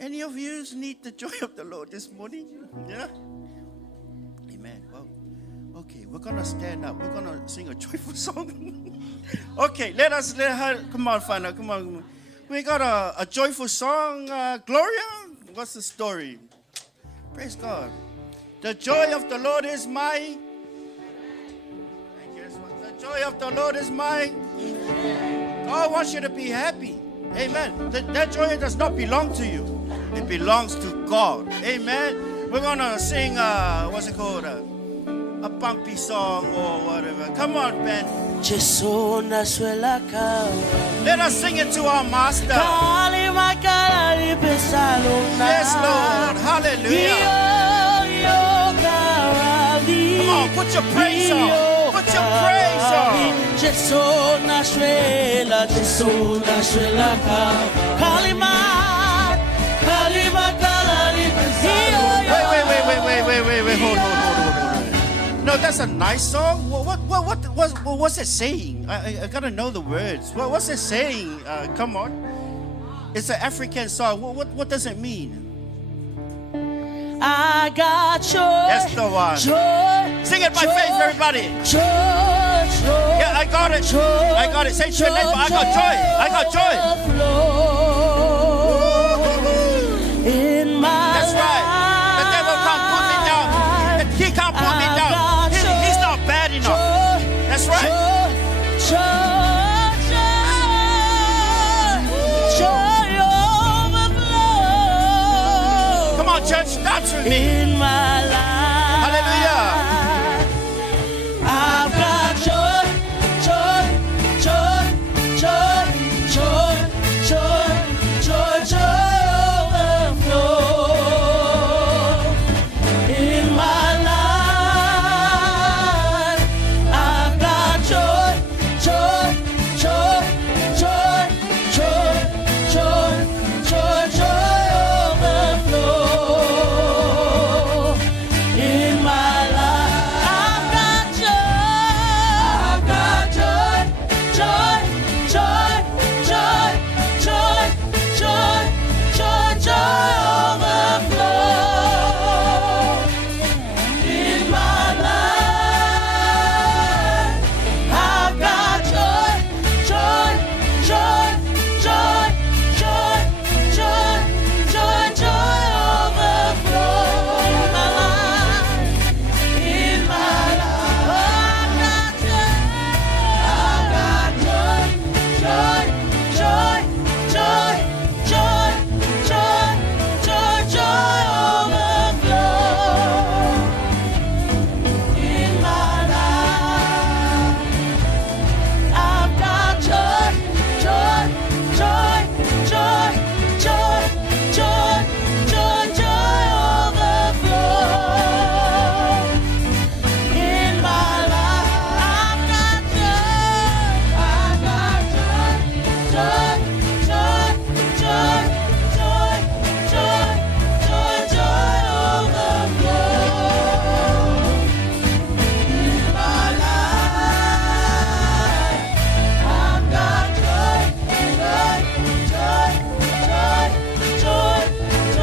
Any of you need the joy of the Lord this morning? Yeah? Amen. Well, okay, we're going to stand up. We're going to sing a joyful song. Okay, let her, come on, Fana, come on. We got a joyful song. Gloria, what's the story? Praise God. The joy of the Lord is my. And guess what? The joy of the Lord is my. God wants you to be happy. Amen. That joy does not belong to you. It belongs to God. Amen. We're going to sing, what's it called? A bumpy song or whatever. Come on, Ben. Let us sing it to our Master. Yes, Lord. Hallelujah. Come on, put your praise on. Put your praise on. Wait. Hold. No, that's a nice song. What's it saying? I gotta know the words. What's it saying? Come on. It's an African song. What does it mean? I got joy. That's the one. Joy. Sing it by joy, faith, everybody. Joy, joy. Yeah, I got it. I got it. Say to your neighbor, I got joy. I got joy. In my That's right. The devil can't put me down. He can't put me down. He's not bad enough. That's right. Joy overflow. Come on, church, dance with me. In my life. Hallelujah. I've got joy, joy, joy, joy, joy, joy, joy, joy overflow. In my life, I've got joy, joy, joy, joy, joy, joy, joy, joy overflow. In my life, I've got joy, joy, joy, joy, joy, joy, joy, joy overflow. In my life, I've got joy, joy, joy, joy, joy, joy, joy, joy overflow. In my life, I've got joy, joy, joy, joy, joy, joy, joy, joy overflow. In my life, I've got joy, joy, joy, joy, joy, joy, joy, joy overflow. In my life, I've got joy, joy, joy, joy, joy, joy, joy, joy overflow. In my life, I've got joy, joy, joy, joy, joy, joy,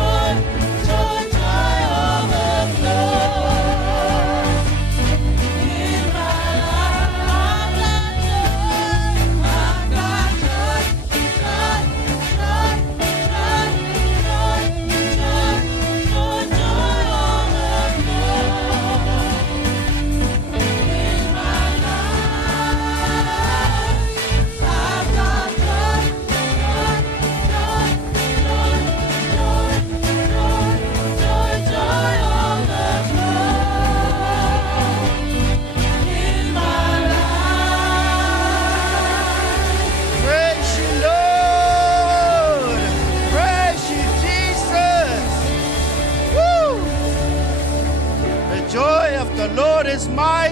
joy, joy overflow. In my life, I've got joy, joy, joy, joy, joy, joy, joy, joy, joy overflow. In my life, I've got joy, joy, joy, joy, joy, joy, joy overflow. In my life. Praise you, Lord. Praise you, Jesus. Woo. The joy of the Lord is my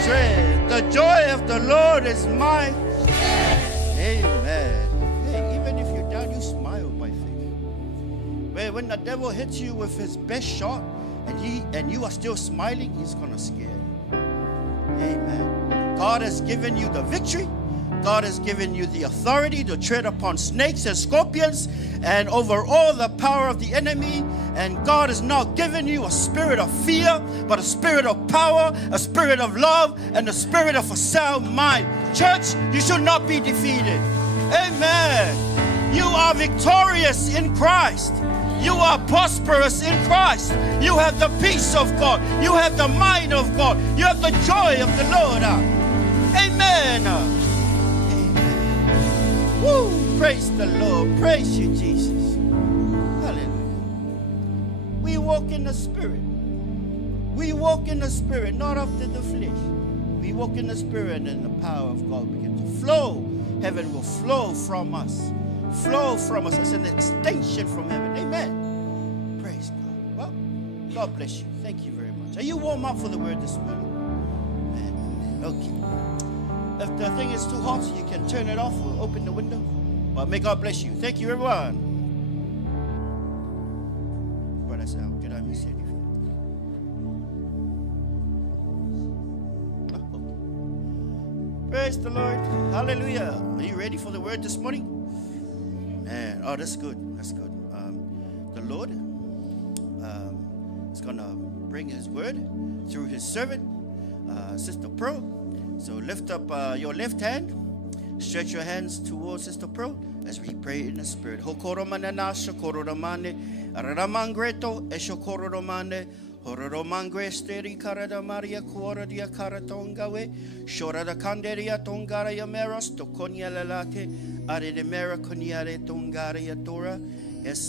strength. The joy of the Lord is my strength. Amen. Hey, even if you're down, you smile by faith. When the devil hits you with his best shot and you are still smiling, he's gonna scare you. Amen. God has given you the victory. God has given you the authority to tread upon snakes and scorpions and over all the power of the enemy. And God has not given you a spirit of fear, but a spirit of power, a spirit of love, and a spirit of a sound mind. Church, you should not be defeated. Amen. You are victorious in Christ. You are prosperous in Christ. You have the peace of God. You have the mind of God. You have the joy of the Lord. Amen. Amen. Woo. Praise the Lord. Praise you, Jesus. Hallelujah. We walk in the Spirit. We walk in the Spirit, not after the flesh. We walk in the Spirit, and the power of God begins to flow. Heaven will flow from us. Flow from us as an extension from heaven. Amen. Praise God. Well, God bless you. Thank you very much. Are you warm up for the word this morning? Amen. Okay. If the thing is too hot, you can turn it off or open the window. Well, may God bless you. Thank you, everyone. Brother Sam, did I miss anything? Praise the Lord. Hallelujah. Are you ready for the word this morning? Man, oh, that's good. That's good. The Lord is going to bring his word through his servant, Sister Pearl. So lift up your left hand, stretch your hands towards Sister Pearl as we pray in the Spirit. Hokoromanana shokororamane, aramangreto eshokoromane, hororomangre steri karada maria kuora dia karatongawe, shorada kanderia tongaria meros, tokonya lalate, are de mera koniare tongaria dora. Thank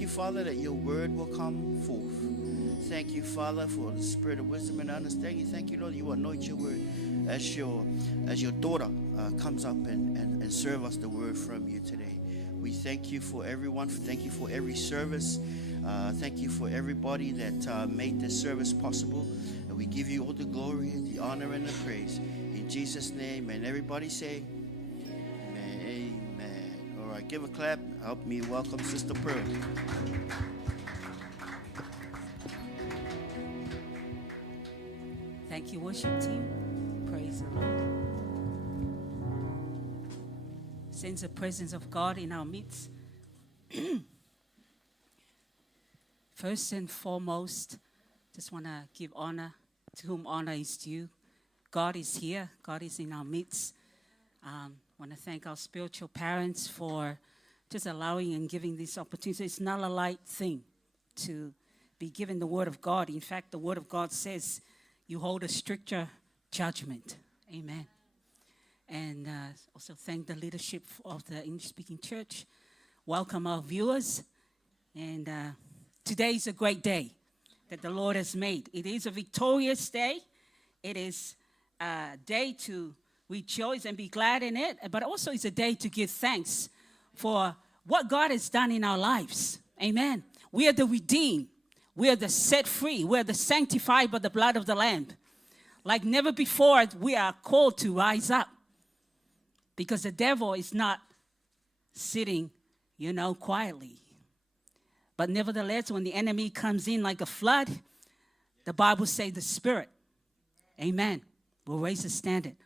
you, Father, that your word will come forth. Thank you, Father, for the spirit of wisdom and understanding. Thank you, Lord, you anoint your word as your daughter comes up and serve us the word from you today. We thank you for everyone. Thank you for every service. Thank you for everybody that made this service possible. And we give you all the glory, the honor, and the praise. In Jesus' name, and everybody say, amen. All right, give a clap. Help me welcome Sister Pearl. Thank you, worship team. Praise the Lord. Sense the presence of God in our midst. First and foremost, just want to give honor to whom honor is due. God is here. God is in our midst. Want to thank our spiritual parents for just allowing and giving this opportunity. It's not a light thing to be given the word of God. In fact, the word of God says you hold a stricter judgment. Amen. And also thank the leadership of the English-speaking church. Welcome our viewers. And today is a great day that the Lord has made. It is a victorious day. It is a day to rejoice and be glad in it, but also it's a day to give thanks for what God has done in our lives. Amen. We are the redeemed. We are the set free. We are the sanctified by the blood of the Lamb. Like never before, we are called to rise up because the devil is not sitting, quietly. But nevertheless, when the enemy comes in like a flood, the Bible says the Spirit, amen, will raise the standard.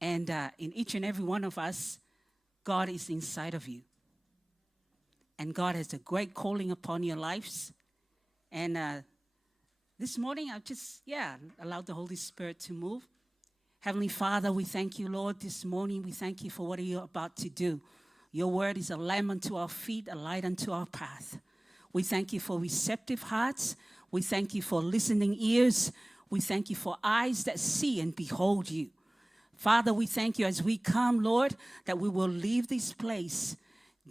And in each and every one of us, God is inside of you. And God has a great calling upon your lives. And this morning, I've just, allowed the Holy Spirit to move. Heavenly Father, we thank you, Lord, this morning. We thank you for what you're about to do. Your word is a lamp unto our feet, a light unto our path. We thank you for receptive hearts. We thank you for listening ears. We thank you for eyes that see and behold you. Father, we thank you as we come, Lord, that we will leave this place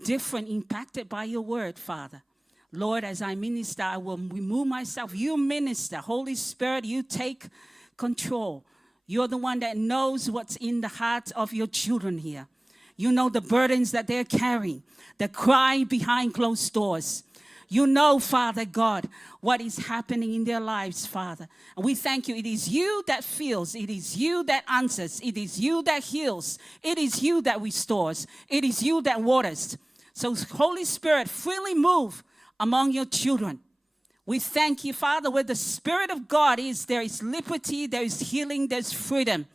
different, impacted by your word, Father. Lord, as I minister, I will remove myself. You minister. Holy Spirit, you take control. You're the one that knows what's in the hearts of your children here. You know the burdens that they're carrying, the cry behind closed doors. You know, Father God, what is happening in their lives, Father. And we thank you. It is you that feels. It is you that answers. It is you that heals. It is you that restores. It is you that waters. So, Holy Spirit, freely move among your children. We thank you, Father, where the Spirit of God is, there is liberty, there is healing, there's freedom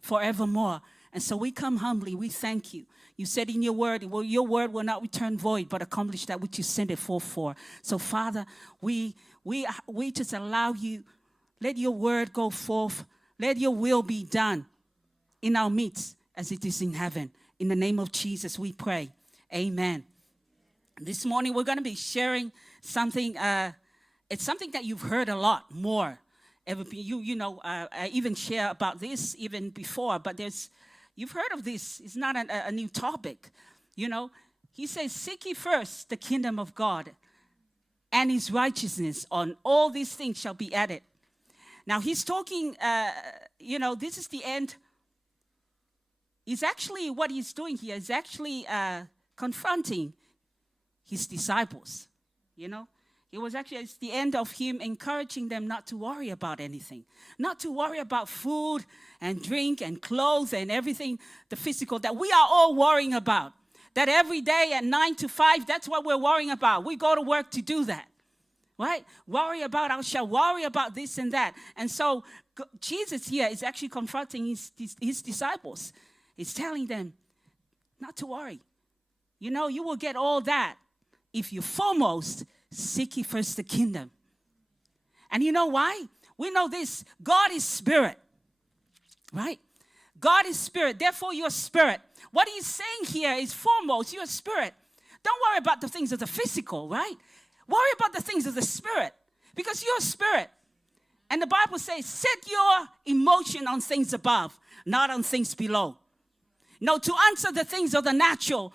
forevermore. And so we come humbly. We thank you. You said in your word, well, your word will not return void, but accomplish that which you sent it forth for. So, Father, we just allow you, let your word go forth. Let your will be done in our midst as it is in heaven. In the name of Jesus, we pray. Amen. This morning, we're going to be sharing something. It's something that you've heard a lot more. I even share about this even before, but you've heard of this. It's not a new topic. He says, seek ye first the kingdom of God and his righteousness. On all these things shall be added. Now, he's talking, this is the end. It's actually what he's doing here is actually confronting his disciples, It was actually, it's the end of him encouraging them not to worry about anything. Not to worry about food and drink and clothes and everything, the physical, that we are all worrying about. That every day at 9 to 5, that's what we're worrying about. We go to work to do that, right? Worry about this and that. And so Jesus here is actually confronting his disciples. He's telling them not to worry. You will get all that. if you foremost seek ye first the kingdom. And you know why? We know this. God is spirit, right? God is spirit. Therefore, you're spirit. What he's saying here is foremost, you're spirit. Don't worry about the things of the physical, right? Worry about the things of the spirit, because you're spirit. And the Bible says, set your emotion on things above, not on things below. No, to answer the things of the natural,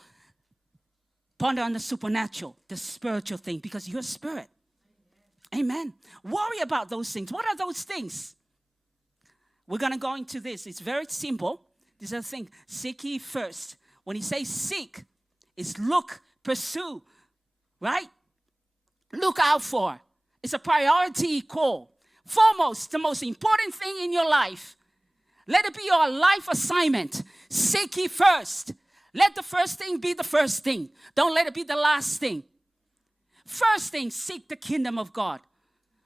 ponder on the supernatural, the spiritual thing, because you're spirit. Amen. Worry about those things. What are those things? We're going to go into this. It's very simple. This is the thing. Seek ye first. When he says seek, it's look, pursue, right? Look out for. It's a priority call. Foremost, the most important thing in your life. Let it be your life assignment. Seek ye first. Let the first thing be the first thing. Don't let it be the last thing. First thing, seek the kingdom of God.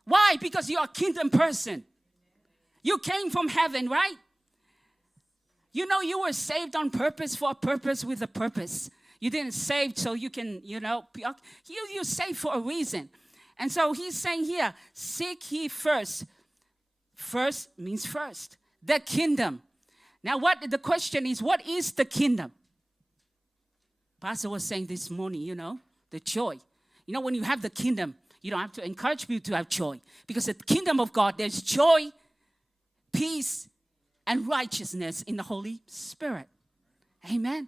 Why? Because you're a kingdom person. You came from heaven, right? You know you were saved on purpose, for a purpose, with a purpose. You didn't save so you can, you're saved for a reason. And so he's saying here, seek ye first. First means first. The kingdom. Now the question is, what is the kingdom? Pastor was saying this morning, the joy. When you have the kingdom, you don't have to encourage people to have joy. Because the kingdom of God, there's joy, peace, and righteousness in the Holy Spirit. Amen.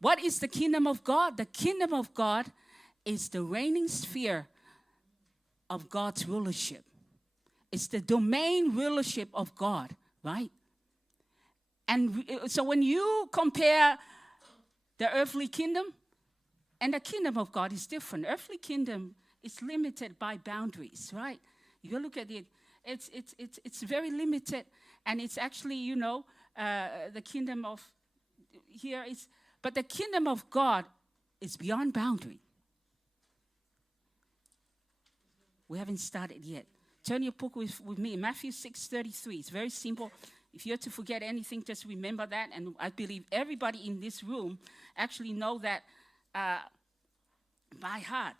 What is the kingdom of God? The kingdom of God is the reigning sphere of God's rulership. It's the domain rulership of God, right? And so when you compare the earthly kingdom and the kingdom of God, is different. Earthly kingdom is limited by boundaries, right? If you look at it, it's very limited, and it's actually, the kingdom of here is, but the kingdom of God is beyond boundary. We haven't started yet. Turn your book with me, Matthew 6:33. It's very simple. If you're to forget anything, just remember that. And I believe everybody in this room actually know that by heart.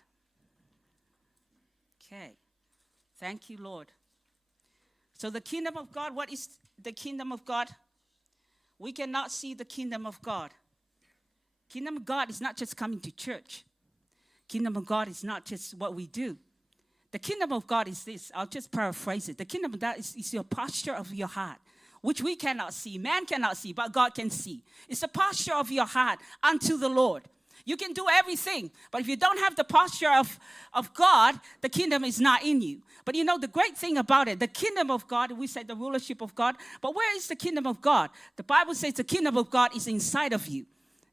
Okay. Thank you, Lord. So the kingdom of God, what is the kingdom of God? We cannot see the kingdom of God. Kingdom of God is not just coming to church. Kingdom of God is not just what we do. The kingdom of God is this. I'll just paraphrase it. The kingdom of God is your posture of your heart, which we cannot see. Man cannot see, but God can see. It's the posture of your heart unto the Lord. You can do everything, but if you don't have the posture of God, the kingdom is not in you. But the great thing about it, the kingdom of God, we say the rulership of God, but where is the kingdom of God? The Bible says the kingdom of God is inside of you.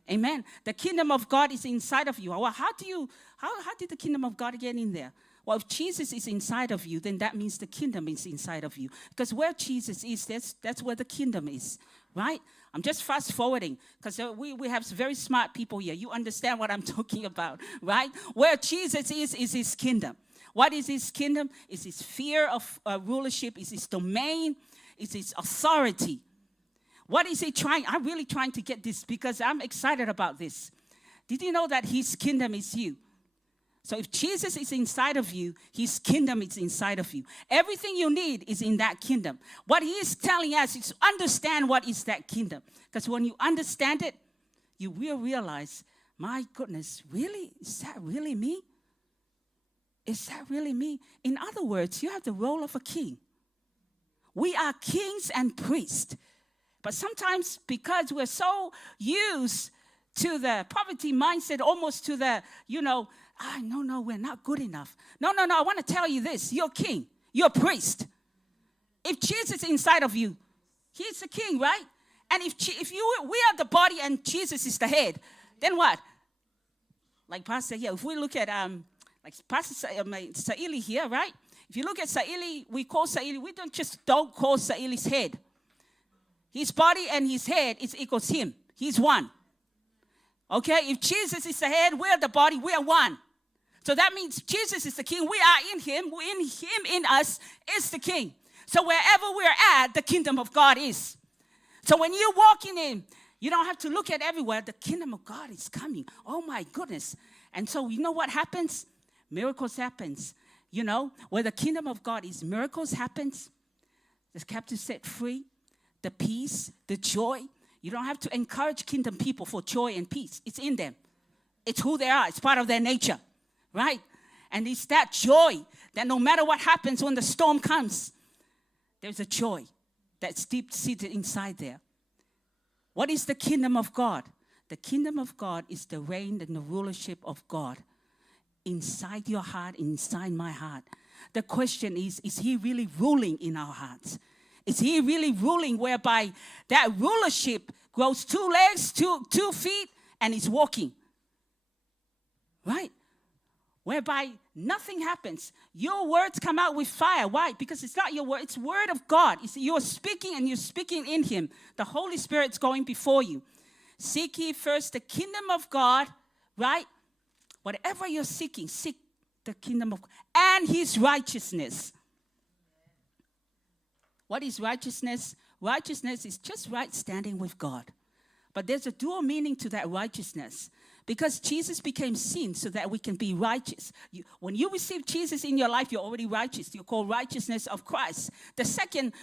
Amen. The kingdom of God is inside of you. Well, how did the kingdom of God get in there? Well, if Jesus is inside of you, then that means the kingdom is inside of you. Because where Jesus is, that's where the kingdom is, right? I'm just fast forwarding because we have very smart people here. You understand what I'm talking about, right? Where Jesus is his kingdom. What is his kingdom? It's his sphere of rulership. It's his domain. It's his authority. What is he trying? I'm really trying to get this because I'm excited about this. Did you know that his kingdom is you? So if Jesus is inside of you, his kingdom is inside of you. Everything you need is in that kingdom. What he is telling us is to understand what is that kingdom. Because when you understand it, you will realize, my goodness, really? Is that really me? Is that really me? In other words, you have the role of a king. We are kings and priests. But sometimes because we're so used to the poverty mindset, almost to the, no, we're not good enough. No, I want to tell you this. You're king. You're a priest. If Jesus is inside of you, he's the king, right? And if we are the body and Jesus is the head, then what? Like Pastor here, if we look at, like Pastor Saili here, right? If you look at Saili, we call Saili, we don't call Saili's head. His body and his head is equals him. He's one. Okay? If Jesus is the head, we're the body, we are one. So that means Jesus is the king. We are in him. In us is the king. So wherever we're at, the kingdom of God is. So when you're walking in, you don't have to look at everywhere. The kingdom of God is coming. Oh my goodness. And so you know what happens? Miracles happens. You know, where the kingdom of God is, miracles happens. The captives set free, the peace, the joy. You don't have to encourage kingdom people for joy and peace. It's in them. It's who they are. It's part of their nature, right? And it's that joy that no matter what happens when the storm comes, there's a joy that's deep-seated inside there. What is the kingdom of God? The kingdom of God is the reign and the rulership of God inside your heart, inside my heart. The question is he really ruling in our hearts? Is he really ruling whereby that rulership grows 2 legs, 2 feet, and is walking? Right? Whereby nothing happens. Your words come out with fire. Why? Because it's not your word, it's word of God. You're speaking and you're speaking in him. The Holy Spirit's going before you. Seek ye first the kingdom of God, right? Whatever you're seeking, seek the kingdom of God and his righteousness. What is righteousness? Righteousness is just right standing with God. But there's a dual meaning to that righteousness. Because Jesus became sin so that we can be righteous. When you receive Jesus in your life, you're already righteous. You're called righteousness of Christ. The second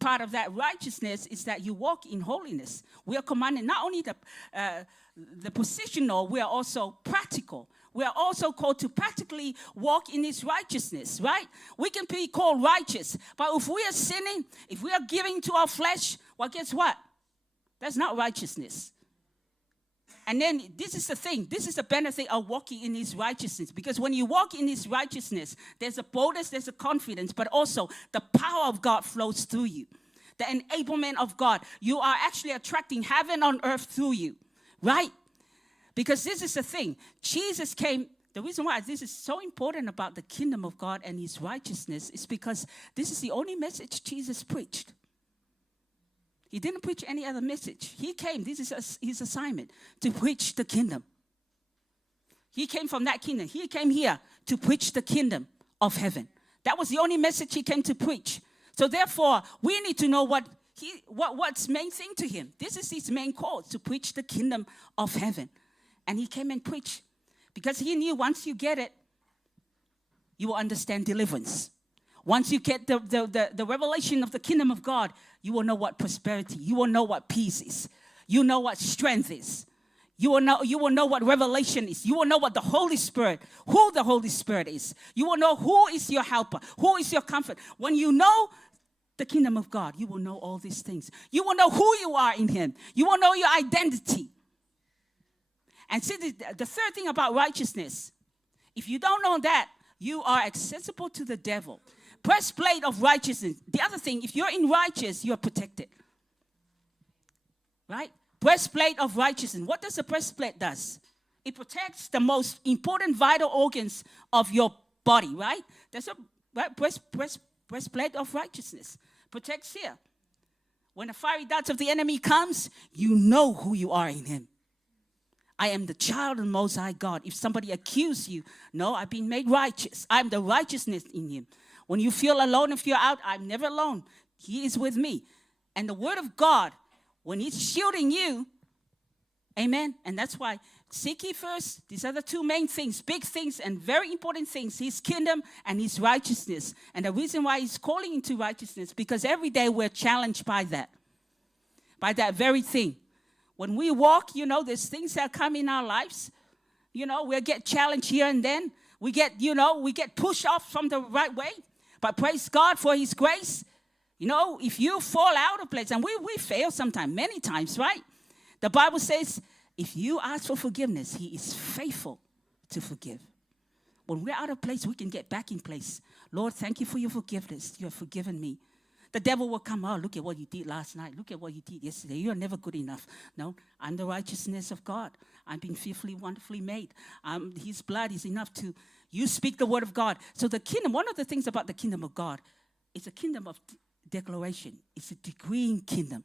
part of that righteousness is that you walk in holiness. We are commanded not only the positional, we are also practical. We are also called to practically walk in his righteousness, right? We can be called righteous. But if we are sinning, if we are giving to our flesh, well, guess what? That's not righteousness. And then this is the thing. This is the benefit of walking in his righteousness. Because when you walk in his righteousness, there's a boldness, there's a confidence, but also the power of God flows through you. The enablement of God. You are actually attracting heaven on earth through you, right? Because this is the thing. Jesus came. The reason why this is so important about the kingdom of God and his righteousness is because this is the only message Jesus preached. He didn't preach any other message. He came, this is his assignment, to preach the kingdom. He came from that kingdom. He came here to preach the kingdom of heaven. That was the only message he came to preach. So therefore, we need to know what's main thing to him. This is his main call, to preach the kingdom of heaven. And he came and preached because he knew once you get it, you will understand deliverance. Once you get the revelation of the kingdom of God, you will know what prosperity, you will know what peace is. You know what strength is. You will know what revelation is. You will know what the Holy Spirit, who the Holy Spirit is. You will know who is your helper, who is your comfort. When you know the kingdom of God, you will know all these things. You will know who you are in him. You will know your identity. And see, the third thing about righteousness, if you don't know that, you are accessible to the devil. Breastplate of righteousness. The other thing, if you're in righteous, you're protected. Right? Breastplate of righteousness. What does a breastplate do? It protects the most important vital organs of your body, right? There's a breastplate of righteousness. Protects here. When the fiery darts of the enemy comes, you know who you are in him. I am the child of the Most High God. If somebody accuses you, no, I've been made righteous. I'm the righteousness in him. When you feel alone, if you're out, I'm never alone. He is with me. And the word of God, when he's shielding you, amen. And that's why seek ye first. These are the two main things, big things and very important things, his kingdom and his righteousness. And the reason why he's calling into righteousness, because every day we're challenged by that very thing. When we walk, there's things that come in our lives. We'll get challenged here and then. We get pushed off from the right way. But praise God for his grace. If you fall out of place, and we fail sometimes, many times, right? The Bible says, if you ask for forgiveness, he is faithful to forgive. When we're out of place, we can get back in place. Lord, thank you for your forgiveness. You have forgiven me. The devil will come, look at what you did last night. Look at what you did yesterday. You are never good enough. No, I'm the righteousness of God. I'm being fearfully, wonderfully made. His blood is enough to, you speak the word of God. So the kingdom, one of the things about the kingdom of God, it's a kingdom of declaration. It's a decreeing kingdom.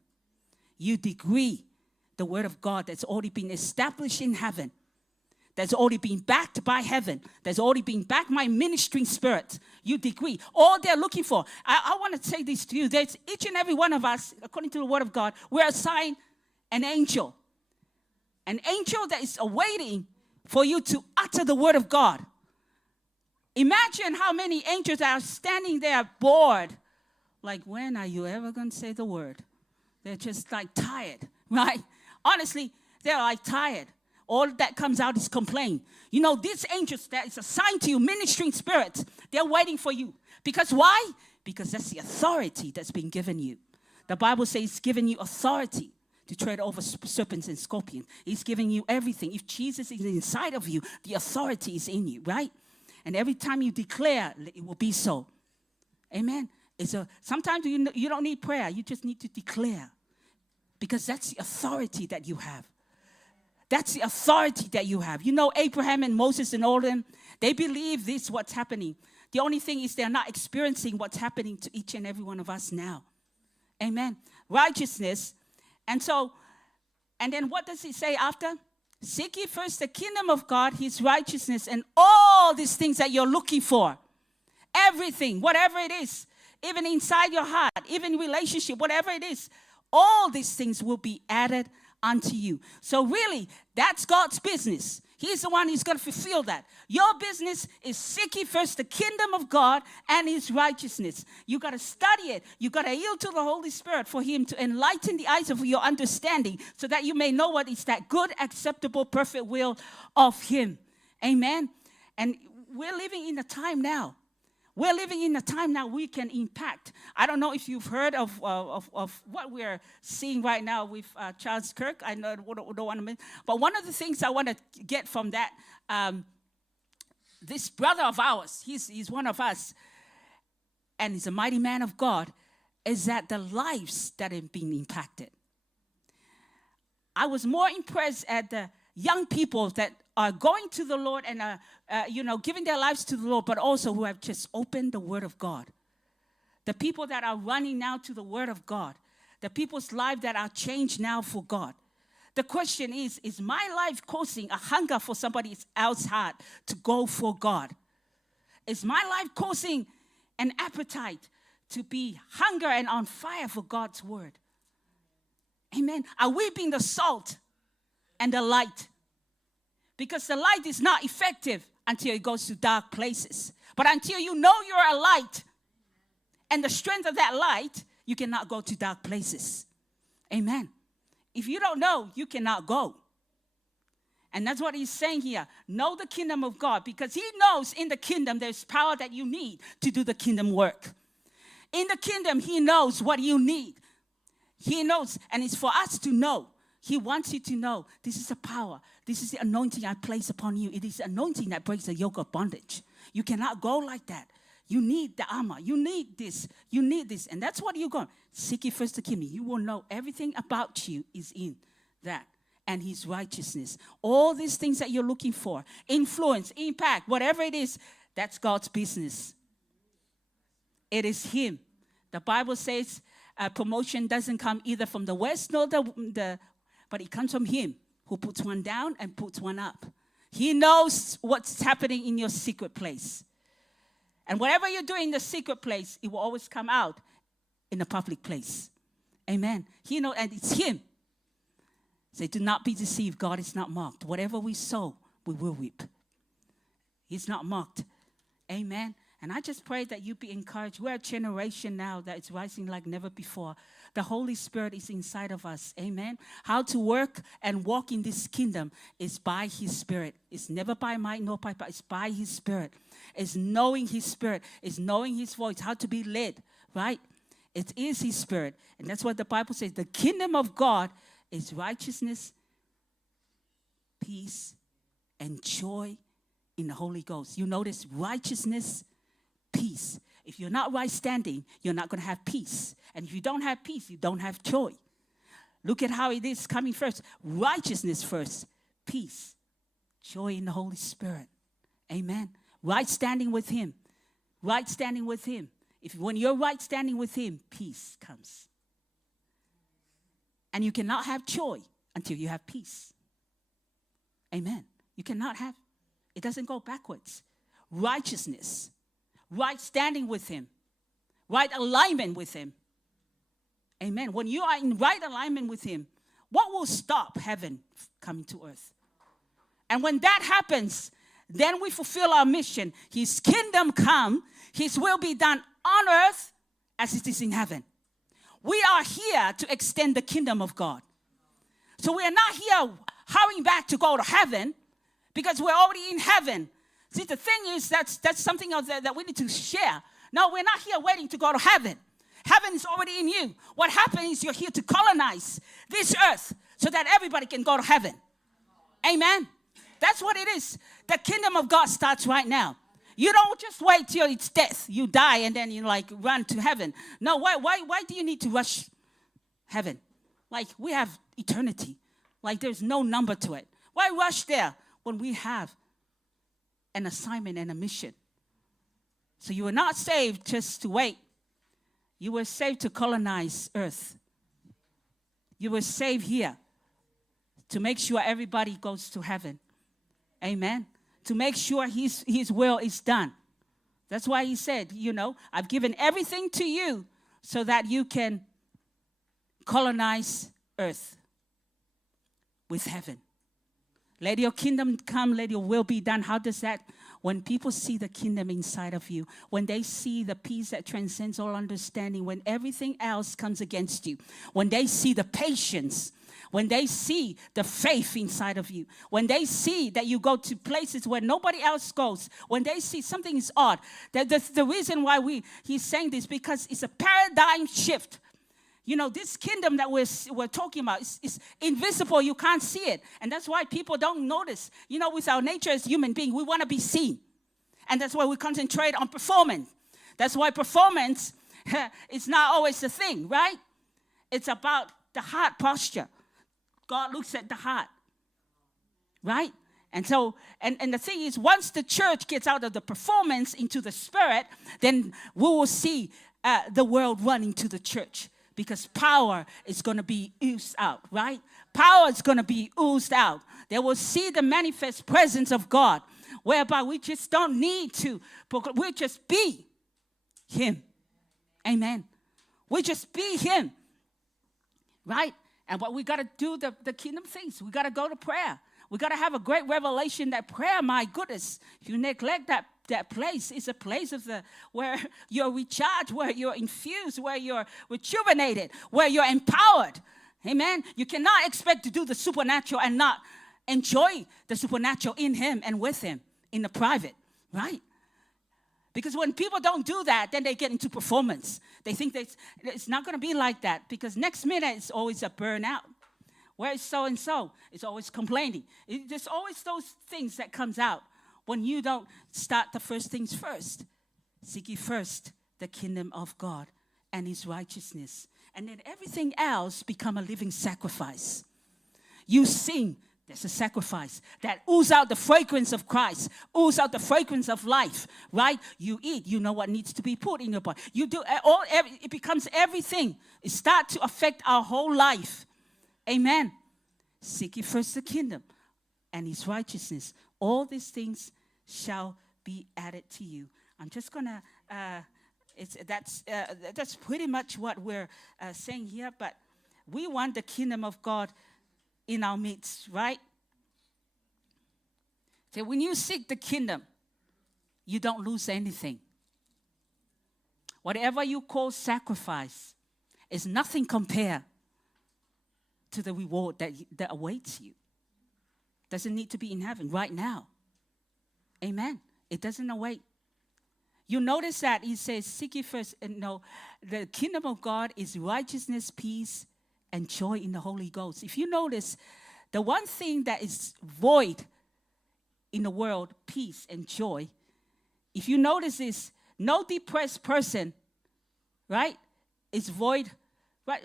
You decree the word of God that's already been established in heaven. That's already been backed by heaven. That's already been backed by ministering spirit. You decree. All they're looking for. I want to say this to you. There's each and every one of us, according to the word of God, we're assigned an angel. An angel that is awaiting for you to utter the word of God. Imagine how many angels are standing there bored. Like, when are you ever going to say the word? They're just like tired, right? Honestly, they're like tired. All that comes out is complaint. You know, these angels that is assigned to you, ministering spirits, they're waiting for you. Because why? Because that's the authority that's been given you. The Bible says it's given you authority to tread over serpents and scorpions. He's giving you everything. If Jesus is inside of you, the authority is in you, right? And every time you declare, it will be so. Amen. Sometimes you don't need prayer. You just need to declare. Because that's the authority that you have. That's the authority that you have. You know, Abraham and Moses and all of them, they believe this is what's happening. The only thing is they're not experiencing what's happening to each and every one of us now. Amen. Righteousness. And then what does he say after? Seek ye first the kingdom of God, his righteousness, and all these things that you're looking for. Everything, whatever it is, even inside your heart, even relationship, whatever it is, all these things will be added unto you. So really, that's God's business. He's the one who's going to fulfill that. Your business is seeking first the kingdom of God and his righteousness. You got to study it. You got to yield to the Holy Spirit for him to enlighten the eyes of your understanding so that you may know what is that good, acceptable, perfect will of him. Amen. And we're living in a time now. We're living in a time now we can impact. I don't know if you've heard of what we're seeing right now with Charles Kirk. I know don't want to mention, but one of the things I want to get from that, this brother of ours, he's one of us, and he's a mighty man of God, is that the lives that have been impacted. I was more impressed at the young people that are going to the Lord and are, giving their lives to the Lord, but also who have just opened the Word of God. The people that are running now to the Word of God. The people's lives that are changed now for God. The question is my life causing a hunger for somebody else's heart to go for God? Is my life causing an appetite to be hunger and on fire for God's Word? Amen. Are we being the salt and the light? Because the light is not effective until it goes to dark places. But until you know you're a light and the strength of that light, you cannot go to dark places. Amen. If you don't know, you cannot go. And that's what he's saying here. Know the kingdom of God, because he knows in the kingdom there's power that you need to do the kingdom work. In the kingdom, he knows what you need. He knows, and it's for us to know. He wants you to know this is the power. This is the anointing I place upon you. It is the anointing that breaks the yoke of bondage. You cannot go like that. You need the armor. You need this. You need this. And that's what you're going. Seek ye first the kingdom. You will know everything about you is in that. And his righteousness. All these things that you're looking for. Influence, impact, whatever it is, that's God's business. It is him. The Bible says promotion doesn't come either from the west nor but it comes from him who puts one down and puts one up. He knows what's happening in your secret place. And whatever you're doing in the secret place, it will always come out in the public place. Amen. He knows, and it's him. Say, do not be deceived. God is not mocked. Whatever we sow, we will reap. He's not mocked. Amen. And I just pray that you be encouraged. We're a generation now that is rising like never before. The Holy Spirit is inside of us. Amen. How to work and walk in this kingdom is by his Spirit. It's never by might nor by power. It's by his Spirit. It's knowing his Spirit. It's knowing his voice. How to be led, right? It is his Spirit. And that's what the Bible says. The kingdom of God is righteousness, peace, and joy in the Holy Ghost. You notice righteousness, peace. If you're not right standing, you're not going to have peace. And if you don't have peace, you don't have joy. Look at how it is coming first. Righteousness first, peace, joy in the Holy Spirit. Amen. Right standing with him. Right standing with him. When you're right standing with him, peace comes. And you cannot have joy until you have peace. Amen. You cannot have. It doesn't go backwards. Righteousness. Right standing with him. Right alignment with him. Amen. When you are in right alignment with him, what will stop heaven coming to earth? And when that happens, then we fulfill our mission. His kingdom come, his will be done on earth as it is in heaven. We are here to extend the kingdom of God. So we are not here hurrying back to go to heaven because we're already in heaven. See, the thing is that's something else that we need to share. No, we're not here waiting to go to heaven. Heaven is already in you. What happens is you're here to colonize this earth so that everybody can go to heaven. Amen. That's what it is. The kingdom of God starts right now. You don't just wait till it's death. You die and then you like run to heaven. No, why do you need to rush heaven? Like we have eternity. Like there's no number to it. Why rush there when we have an assignment and a mission? So you were not saved just to wait. You were saved to colonize earth. You were saved here to make sure everybody goes to heaven. Amen. To make sure his will is done. That's why he said, I've given everything to you so that you can colonize earth with heaven. Let your kingdom come, let your will be done. How does that? When people see the kingdom inside of you, when they see the peace that transcends all understanding, when everything else comes against you, when they see the patience, when they see the faith inside of you, when they see that you go to places where nobody else goes, when they see something is odd, the reason why he's saying this, because it's a paradigm shift. This kingdom that we're talking about is invisible. You can't see it. And that's why people don't notice. With our nature as human beings, we want to be seen. And that's why we concentrate on performance. That's why performance is not always the thing, right? It's about the heart posture. God looks at the heart, right? And so, and the thing is, once the church gets out of the performance into the spirit, then we will see the world running to the church. Because power is going to be oozed out, right? Power is going to be oozed out. They will see the manifest presence of God, whereby we just don't need to, we just be him. Amen. We just be him, right? And what we got to do, the kingdom things, we got to go to prayer. We got to have a great revelation that prayer, my goodness, if you neglect that place, is a place where you're recharged, where you're infused, where you're rejuvenated, where you're empowered. Amen. You cannot expect to do the supernatural and not enjoy the supernatural in him and with him in the private, right? Because when people don't do that, then they get into performance. They think that it's not going to be like that, because next minute it's always a burnout. Where is so-and-so? It's always complaining. There's always those things that comes out when you don't start the first things first. Seek ye first the kingdom of God and his righteousness. And then everything else become a living sacrifice. You sing, there's a sacrifice that ooze out the fragrance of Christ, ooze out the fragrance of life, right? You eat, you know what needs to be put in your body. You do it becomes everything. It starts to affect our whole life. Amen. Seek ye first the kingdom and his righteousness. All these things shall be added to you. I'm just gonna. That's pretty much what we're saying here. But we want the kingdom of God in our midst, right? So when you seek the kingdom, you don't lose anything. Whatever you call sacrifice is nothing compared to the reward that awaits you. Doesn't need to be in heaven right now. Amen. It doesn't await. You notice that he says, seek ye first. The kingdom of God is righteousness, peace, and joy in the Holy Ghost. If you notice, the one thing that is void in the world, peace and joy, if you notice this, no depressed person, right, is void, right?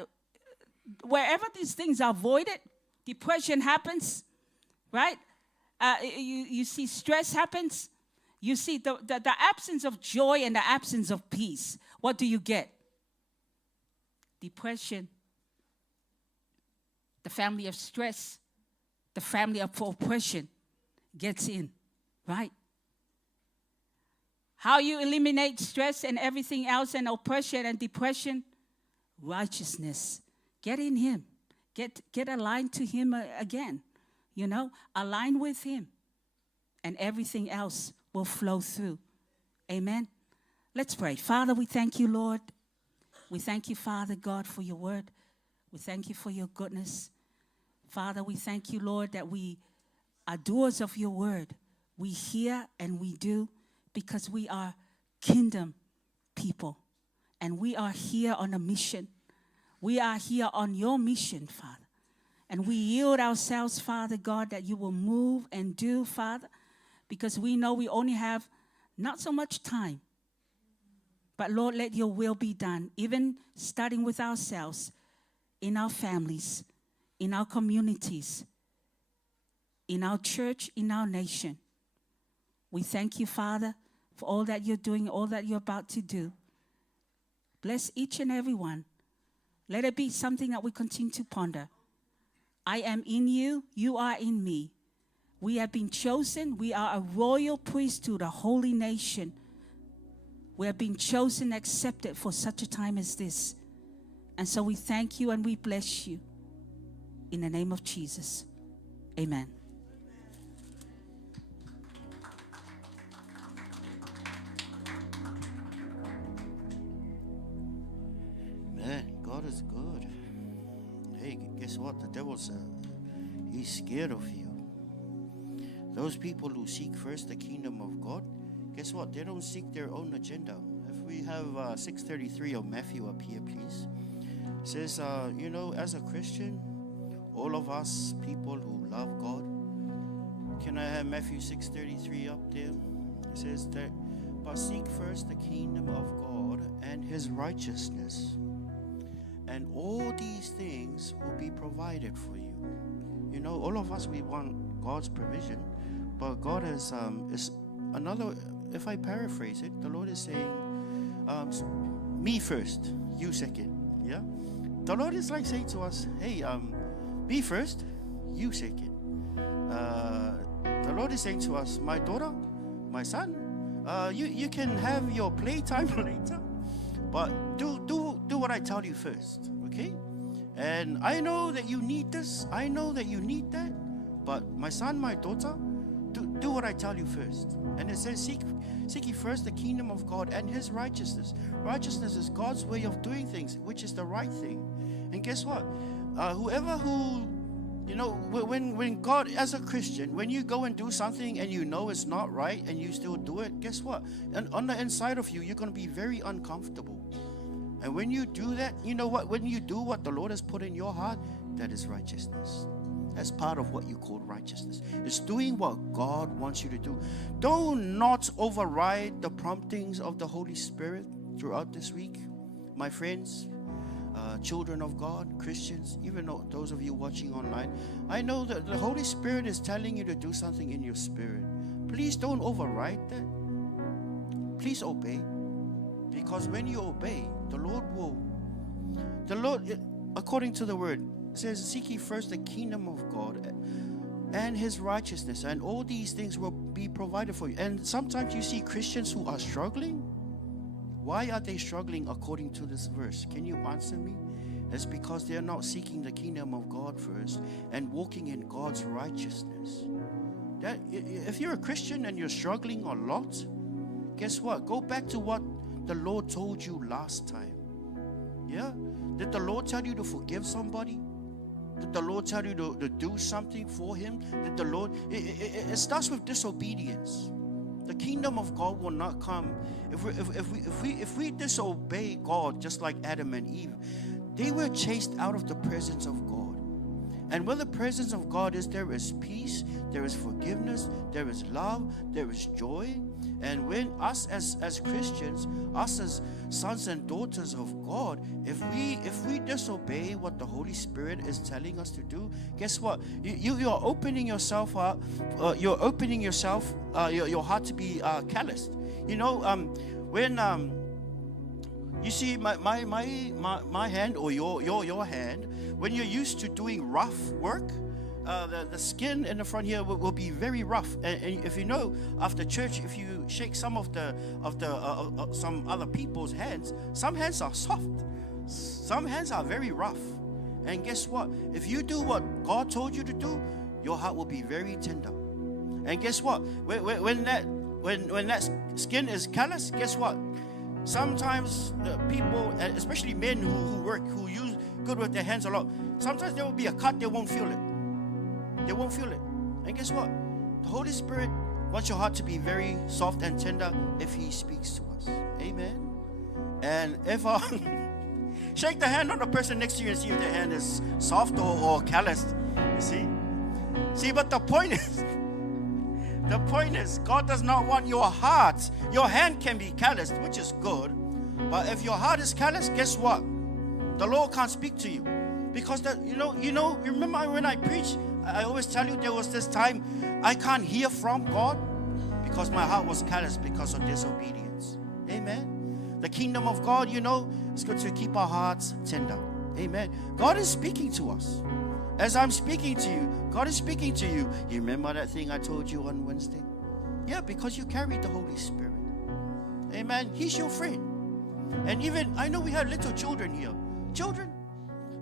Wherever these things are voided, depression happens, right? You see stress happens. You see the absence of joy and the absence of peace. What do you get? Depression, the family of stress, the family of oppression gets in, right? How you eliminate stress and everything else and oppression and depression? Righteousness. Get in him. Get aligned to him again. Align with him. and everything else will flow through. Amen. Let's pray. Father, we thank you, Lord. We thank you, Father God, for your word. We thank you for your goodness. Father, we thank you, Lord, that we are doers of your word. We hear and we do because we are kingdom people. And we are here on a mission. We are here on your mission, Father. And we yield ourselves, Father God, that you will move and do, Father, because we know we only have not so much time. But Lord, let your will be done, even starting with ourselves, in our families, in our communities, in our church, in our nation. We thank you, Father, for all that you're doing, all that you're about to do. Bless each and every one. Let it be something that we continue to ponder. I am in you, you are in me. We have been chosen. We are a royal priesthood, a holy nation. We have been chosen, accepted for such a time as this. And so we thank you and we bless you. In the name of Jesus. Amen. Man, God is good. Hey, guess what? The devil's he's scared of you. Those people who seek first the kingdom of God, guess what? They don't seek their own agenda. If we have 6:33 of Matthew up here, please. It says, as a Christian, all of us people who love God, can I have Matthew 6:33 up there? It says that, but seek first the kingdom of God and his righteousness, and all these things will be provided for you. You know, all of us, we want God's provision, but God is another. If I paraphrase it, the Lord is saying, me first, you second. Yeah, the Lord is like saying to us, hey, me first, you second. The Lord is saying to us, my daughter, my son, you can have your playtime later, but do what I tell you first, okay? And I know that you need this, I know that you need that, but my son, my daughter, do what I tell you first. And it says, seek ye first the kingdom of God and his righteousness. Righteousness is God's way of doing things, which is the right thing. And guess what? When God, as a Christian, when you go and do something and you know it's not right and you still do it, guess what? And on the inside of you, you're going to be very uncomfortable. And when you do that, you know what? When you do what the Lord has put in your heart, that is righteousness. That's part of what you call righteousness. It's doing what God wants you to do. Do not override the promptings of the Holy Spirit throughout this week. My friends, children of God, Christians, even those of you watching online, I know that the Holy Spirit is telling you to do something in your spirit. Please don't override that. Please obey. Because when you obey, the Lord, according to the word, says, seek ye first the kingdom of God and his righteousness, and all these things will be provided for you. And sometimes you see Christians who are struggling. Why are they struggling according to this verse? Can you answer me? It's because they're not seeking the kingdom of God first and walking in God's righteousness. That if you're a Christian and you're struggling a lot, guess what? Go back to what the Lord told you last time. Yeah? Did the Lord tell you to forgive somebody? Did the Lord tell you to do something for him? Did the Lord... It starts with disobedience. The kingdom of God will not come if we disobey God, just like Adam and Eve. They were chased out of the presence of God. And where the presence of God is, there is peace, there is forgiveness, there is love, there is joy. And when us as Christians, us as sons and daughters of God, if we disobey what the Holy Spirit is telling us to do, guess what? You are opening yourself up. You're opening yourself, your heart to be calloused. You know, when you see my hand or your hand, when you're used to doing rough work, the skin in the front here will be very rough. And if you know, after church, if you shake some of some other people's hands, some hands are soft, some hands are very rough. And guess what? If you do what God told you to do, your heart will be very tender. And guess what? When that skin is callous, guess what? Sometimes the people, especially men who work, who use good with their hands a lot, sometimes there will be a cut, they won't feel it. They won't feel it. And guess what? The Holy Spirit wants your heart to be very soft and tender if He speaks to us. Amen. And if shake the hand on the person next to you and see if their hand is soft or calloused. You see? See, but the point is, God does not want your heart. Your hand can be calloused, which is good. But if your heart is calloused, guess what? The Lord can't speak to you. Because remember when I preach, I always tell you there was this time I can't hear from God because my heart was calloused because of disobedience. Amen. The kingdom of God, it's good to keep our hearts tender. Amen. God is speaking to us. As I'm speaking to you, God is speaking to you. You remember that thing I told you on Wednesday? Yeah, because you carry the Holy Spirit. Amen. He's your friend. And even, I know we have little children here. Children,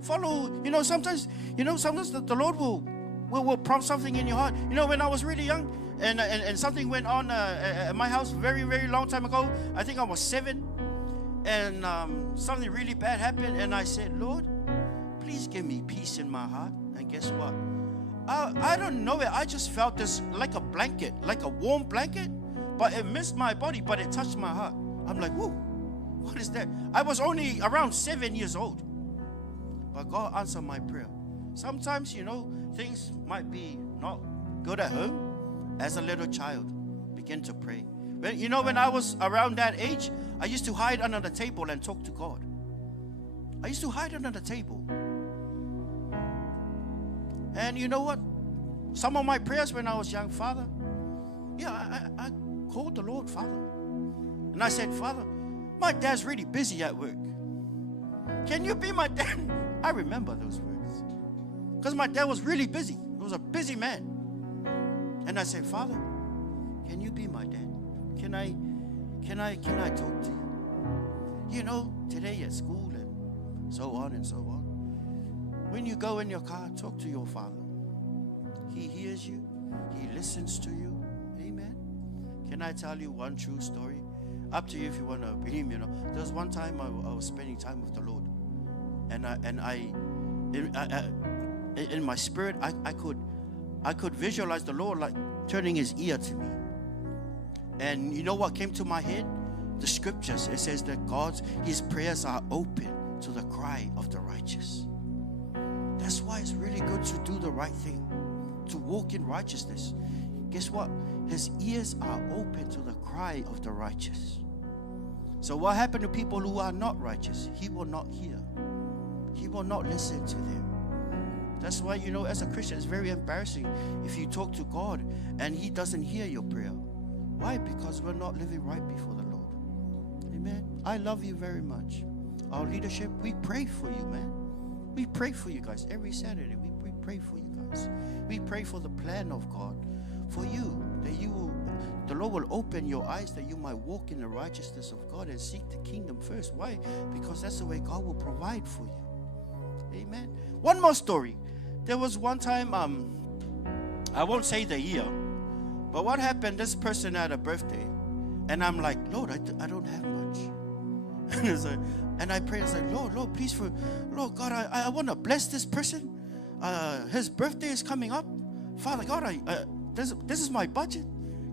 follow, sometimes the Lord will prompt something in your heart. When I was really young and something went on at my house very, very long time ago, I think I was 7, and something really bad happened, and I said, Lord, please give me peace in my heart. And guess what? I don't know it. I just felt this like a blanket, like a warm blanket, but it missed my body, but it touched my heart. I'm like, whoa, what is that? I was only around 7 years old, but God answered my prayer. Sometimes, things might be not good at home. As a little child, begin to pray. When I was around that age, I used to hide under the table and talk to God. I used to hide under the table. And you know what? Some of my prayers when I was young, Father, I called the Lord Father. And I said, Father, my dad's really busy at work. Can you be my dad? I remember those words. Because my dad was really busy. He was a busy man. And I said, Father, can you be my dad? Can I talk to you? Today at school and so on and so on. When you go in your car, talk to your Father. He hears you. He listens to you. Amen. Can I tell you one true story? Up to you if you want to believe me. There was one time I was spending time with the Lord, and in my spirit I could visualize the Lord like turning His ear to me. And you know what came to my head? The scriptures. It says that His prayers are open to the cry of the righteous. That's why it's really good to do the right thing, to walk in righteousness. Guess what? His ears are open to the cry of the righteous. So what happened to people who are not righteous? He will not hear. He will not listen to them. That's why, as a Christian, it's very embarrassing if you talk to God and He doesn't hear your prayer. Why? Because we're not living right before the Lord. Amen. I love you very much. Our leadership, we pray for you, man. We pray for you guys every Saturday. We pray for you guys. We pray for the plan of God for you, that the Lord will open your eyes that you might walk in the righteousness of God and seek the kingdom first. Why? Because that's the way God will provide for you. Amen. One more story. There was one time, I won't say the year, but what happened, this person had a birthday, and I'm like, Lord, I don't have much. And I pray, I said, Lord, please, Lord God, I want to bless this person. His birthday is coming up. Father God, this is my budget.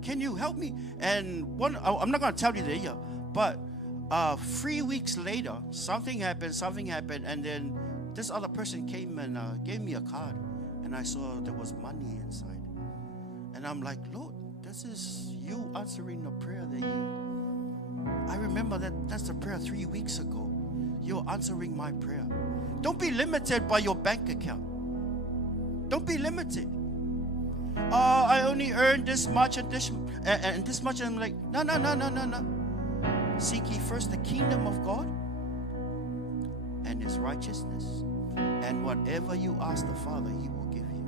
Can you help me? And I'm not going to tell you the year, but 3 weeks later, something happened, and then this other person came and gave me a card, and I saw there was money inside. And I'm like, Lord, this is you answering the prayer that I remember that's the prayer 3 weeks ago. You're answering my prayer. Don't be limited by your bank account. Don't be limited. I only earned this much and this much. And I'm like, no. Seek ye first the kingdom of God and His righteousness. And whatever you ask the Father, He will give you.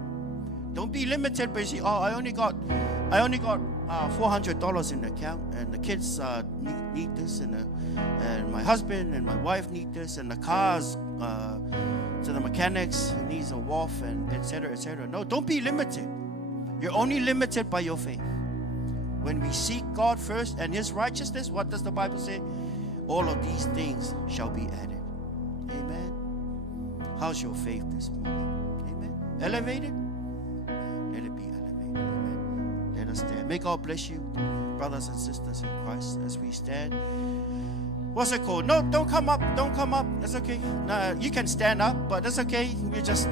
Don't be limited by saying, I only got $400 in the account, and the kids need this, and my husband and my wife need this, and the cars to the mechanics needs a wash, and etc. No, don't be limited. You're only limited by your faith. When we seek God first and His righteousness, what does the Bible say? All of these things shall be added. Amen. How's your faith this morning? Amen. Elevated? Let it be elevated. Amen. Let us stand. May God bless you, brothers and sisters in Christ, as we stand. What's it called? No, don't come up. Don't come up. That's okay. Nah, you can stand up, but that's okay. We just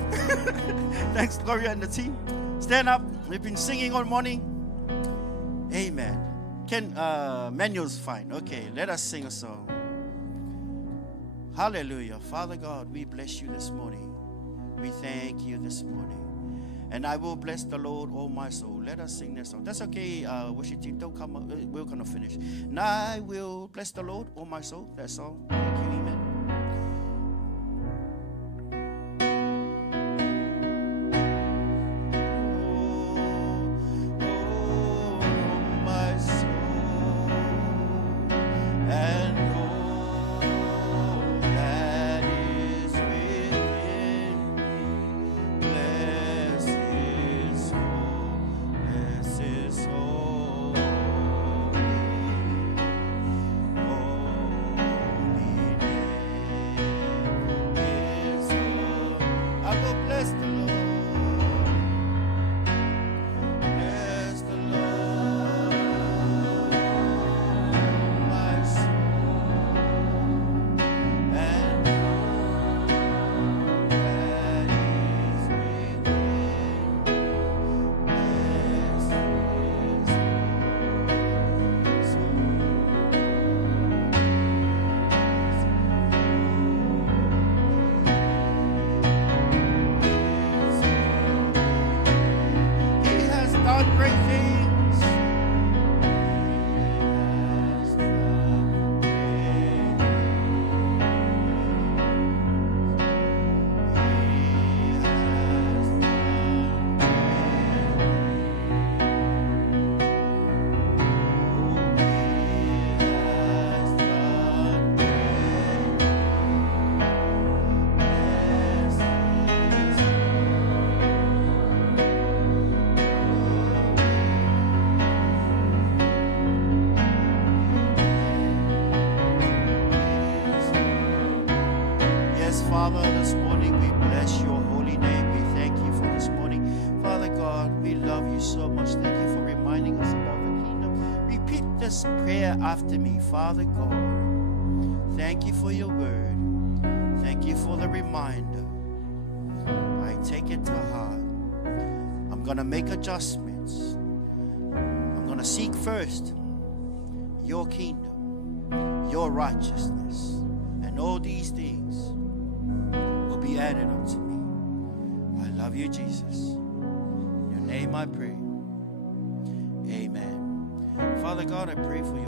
thanks, Gloria and the team. Stand up. We've been singing all morning. Amen. Manuel's fine. Okay, let us sing a song. Hallelujah. Father God, we bless you this morning. We thank you this morning. And I will bless the Lord, oh my soul. Let us sing this song. That's okay, worship team. Don't come up. We're going to finish. And I will bless the Lord, oh my soul. That song. Thank you, amen. Father, this morning we bless your holy name. We thank you for this morning. Father God, we love you so much. Thank you for reminding us about the kingdom. Repeat this prayer after me. Father God, thank you for your word. Thank you for the reminder. I take it to heart. I'm going to make adjustments. I'm going to seek first your kingdom, your righteousness, and all these things will be added unto me. I love you, Jesus. In your name I pray. Amen. Father God, I pray for you.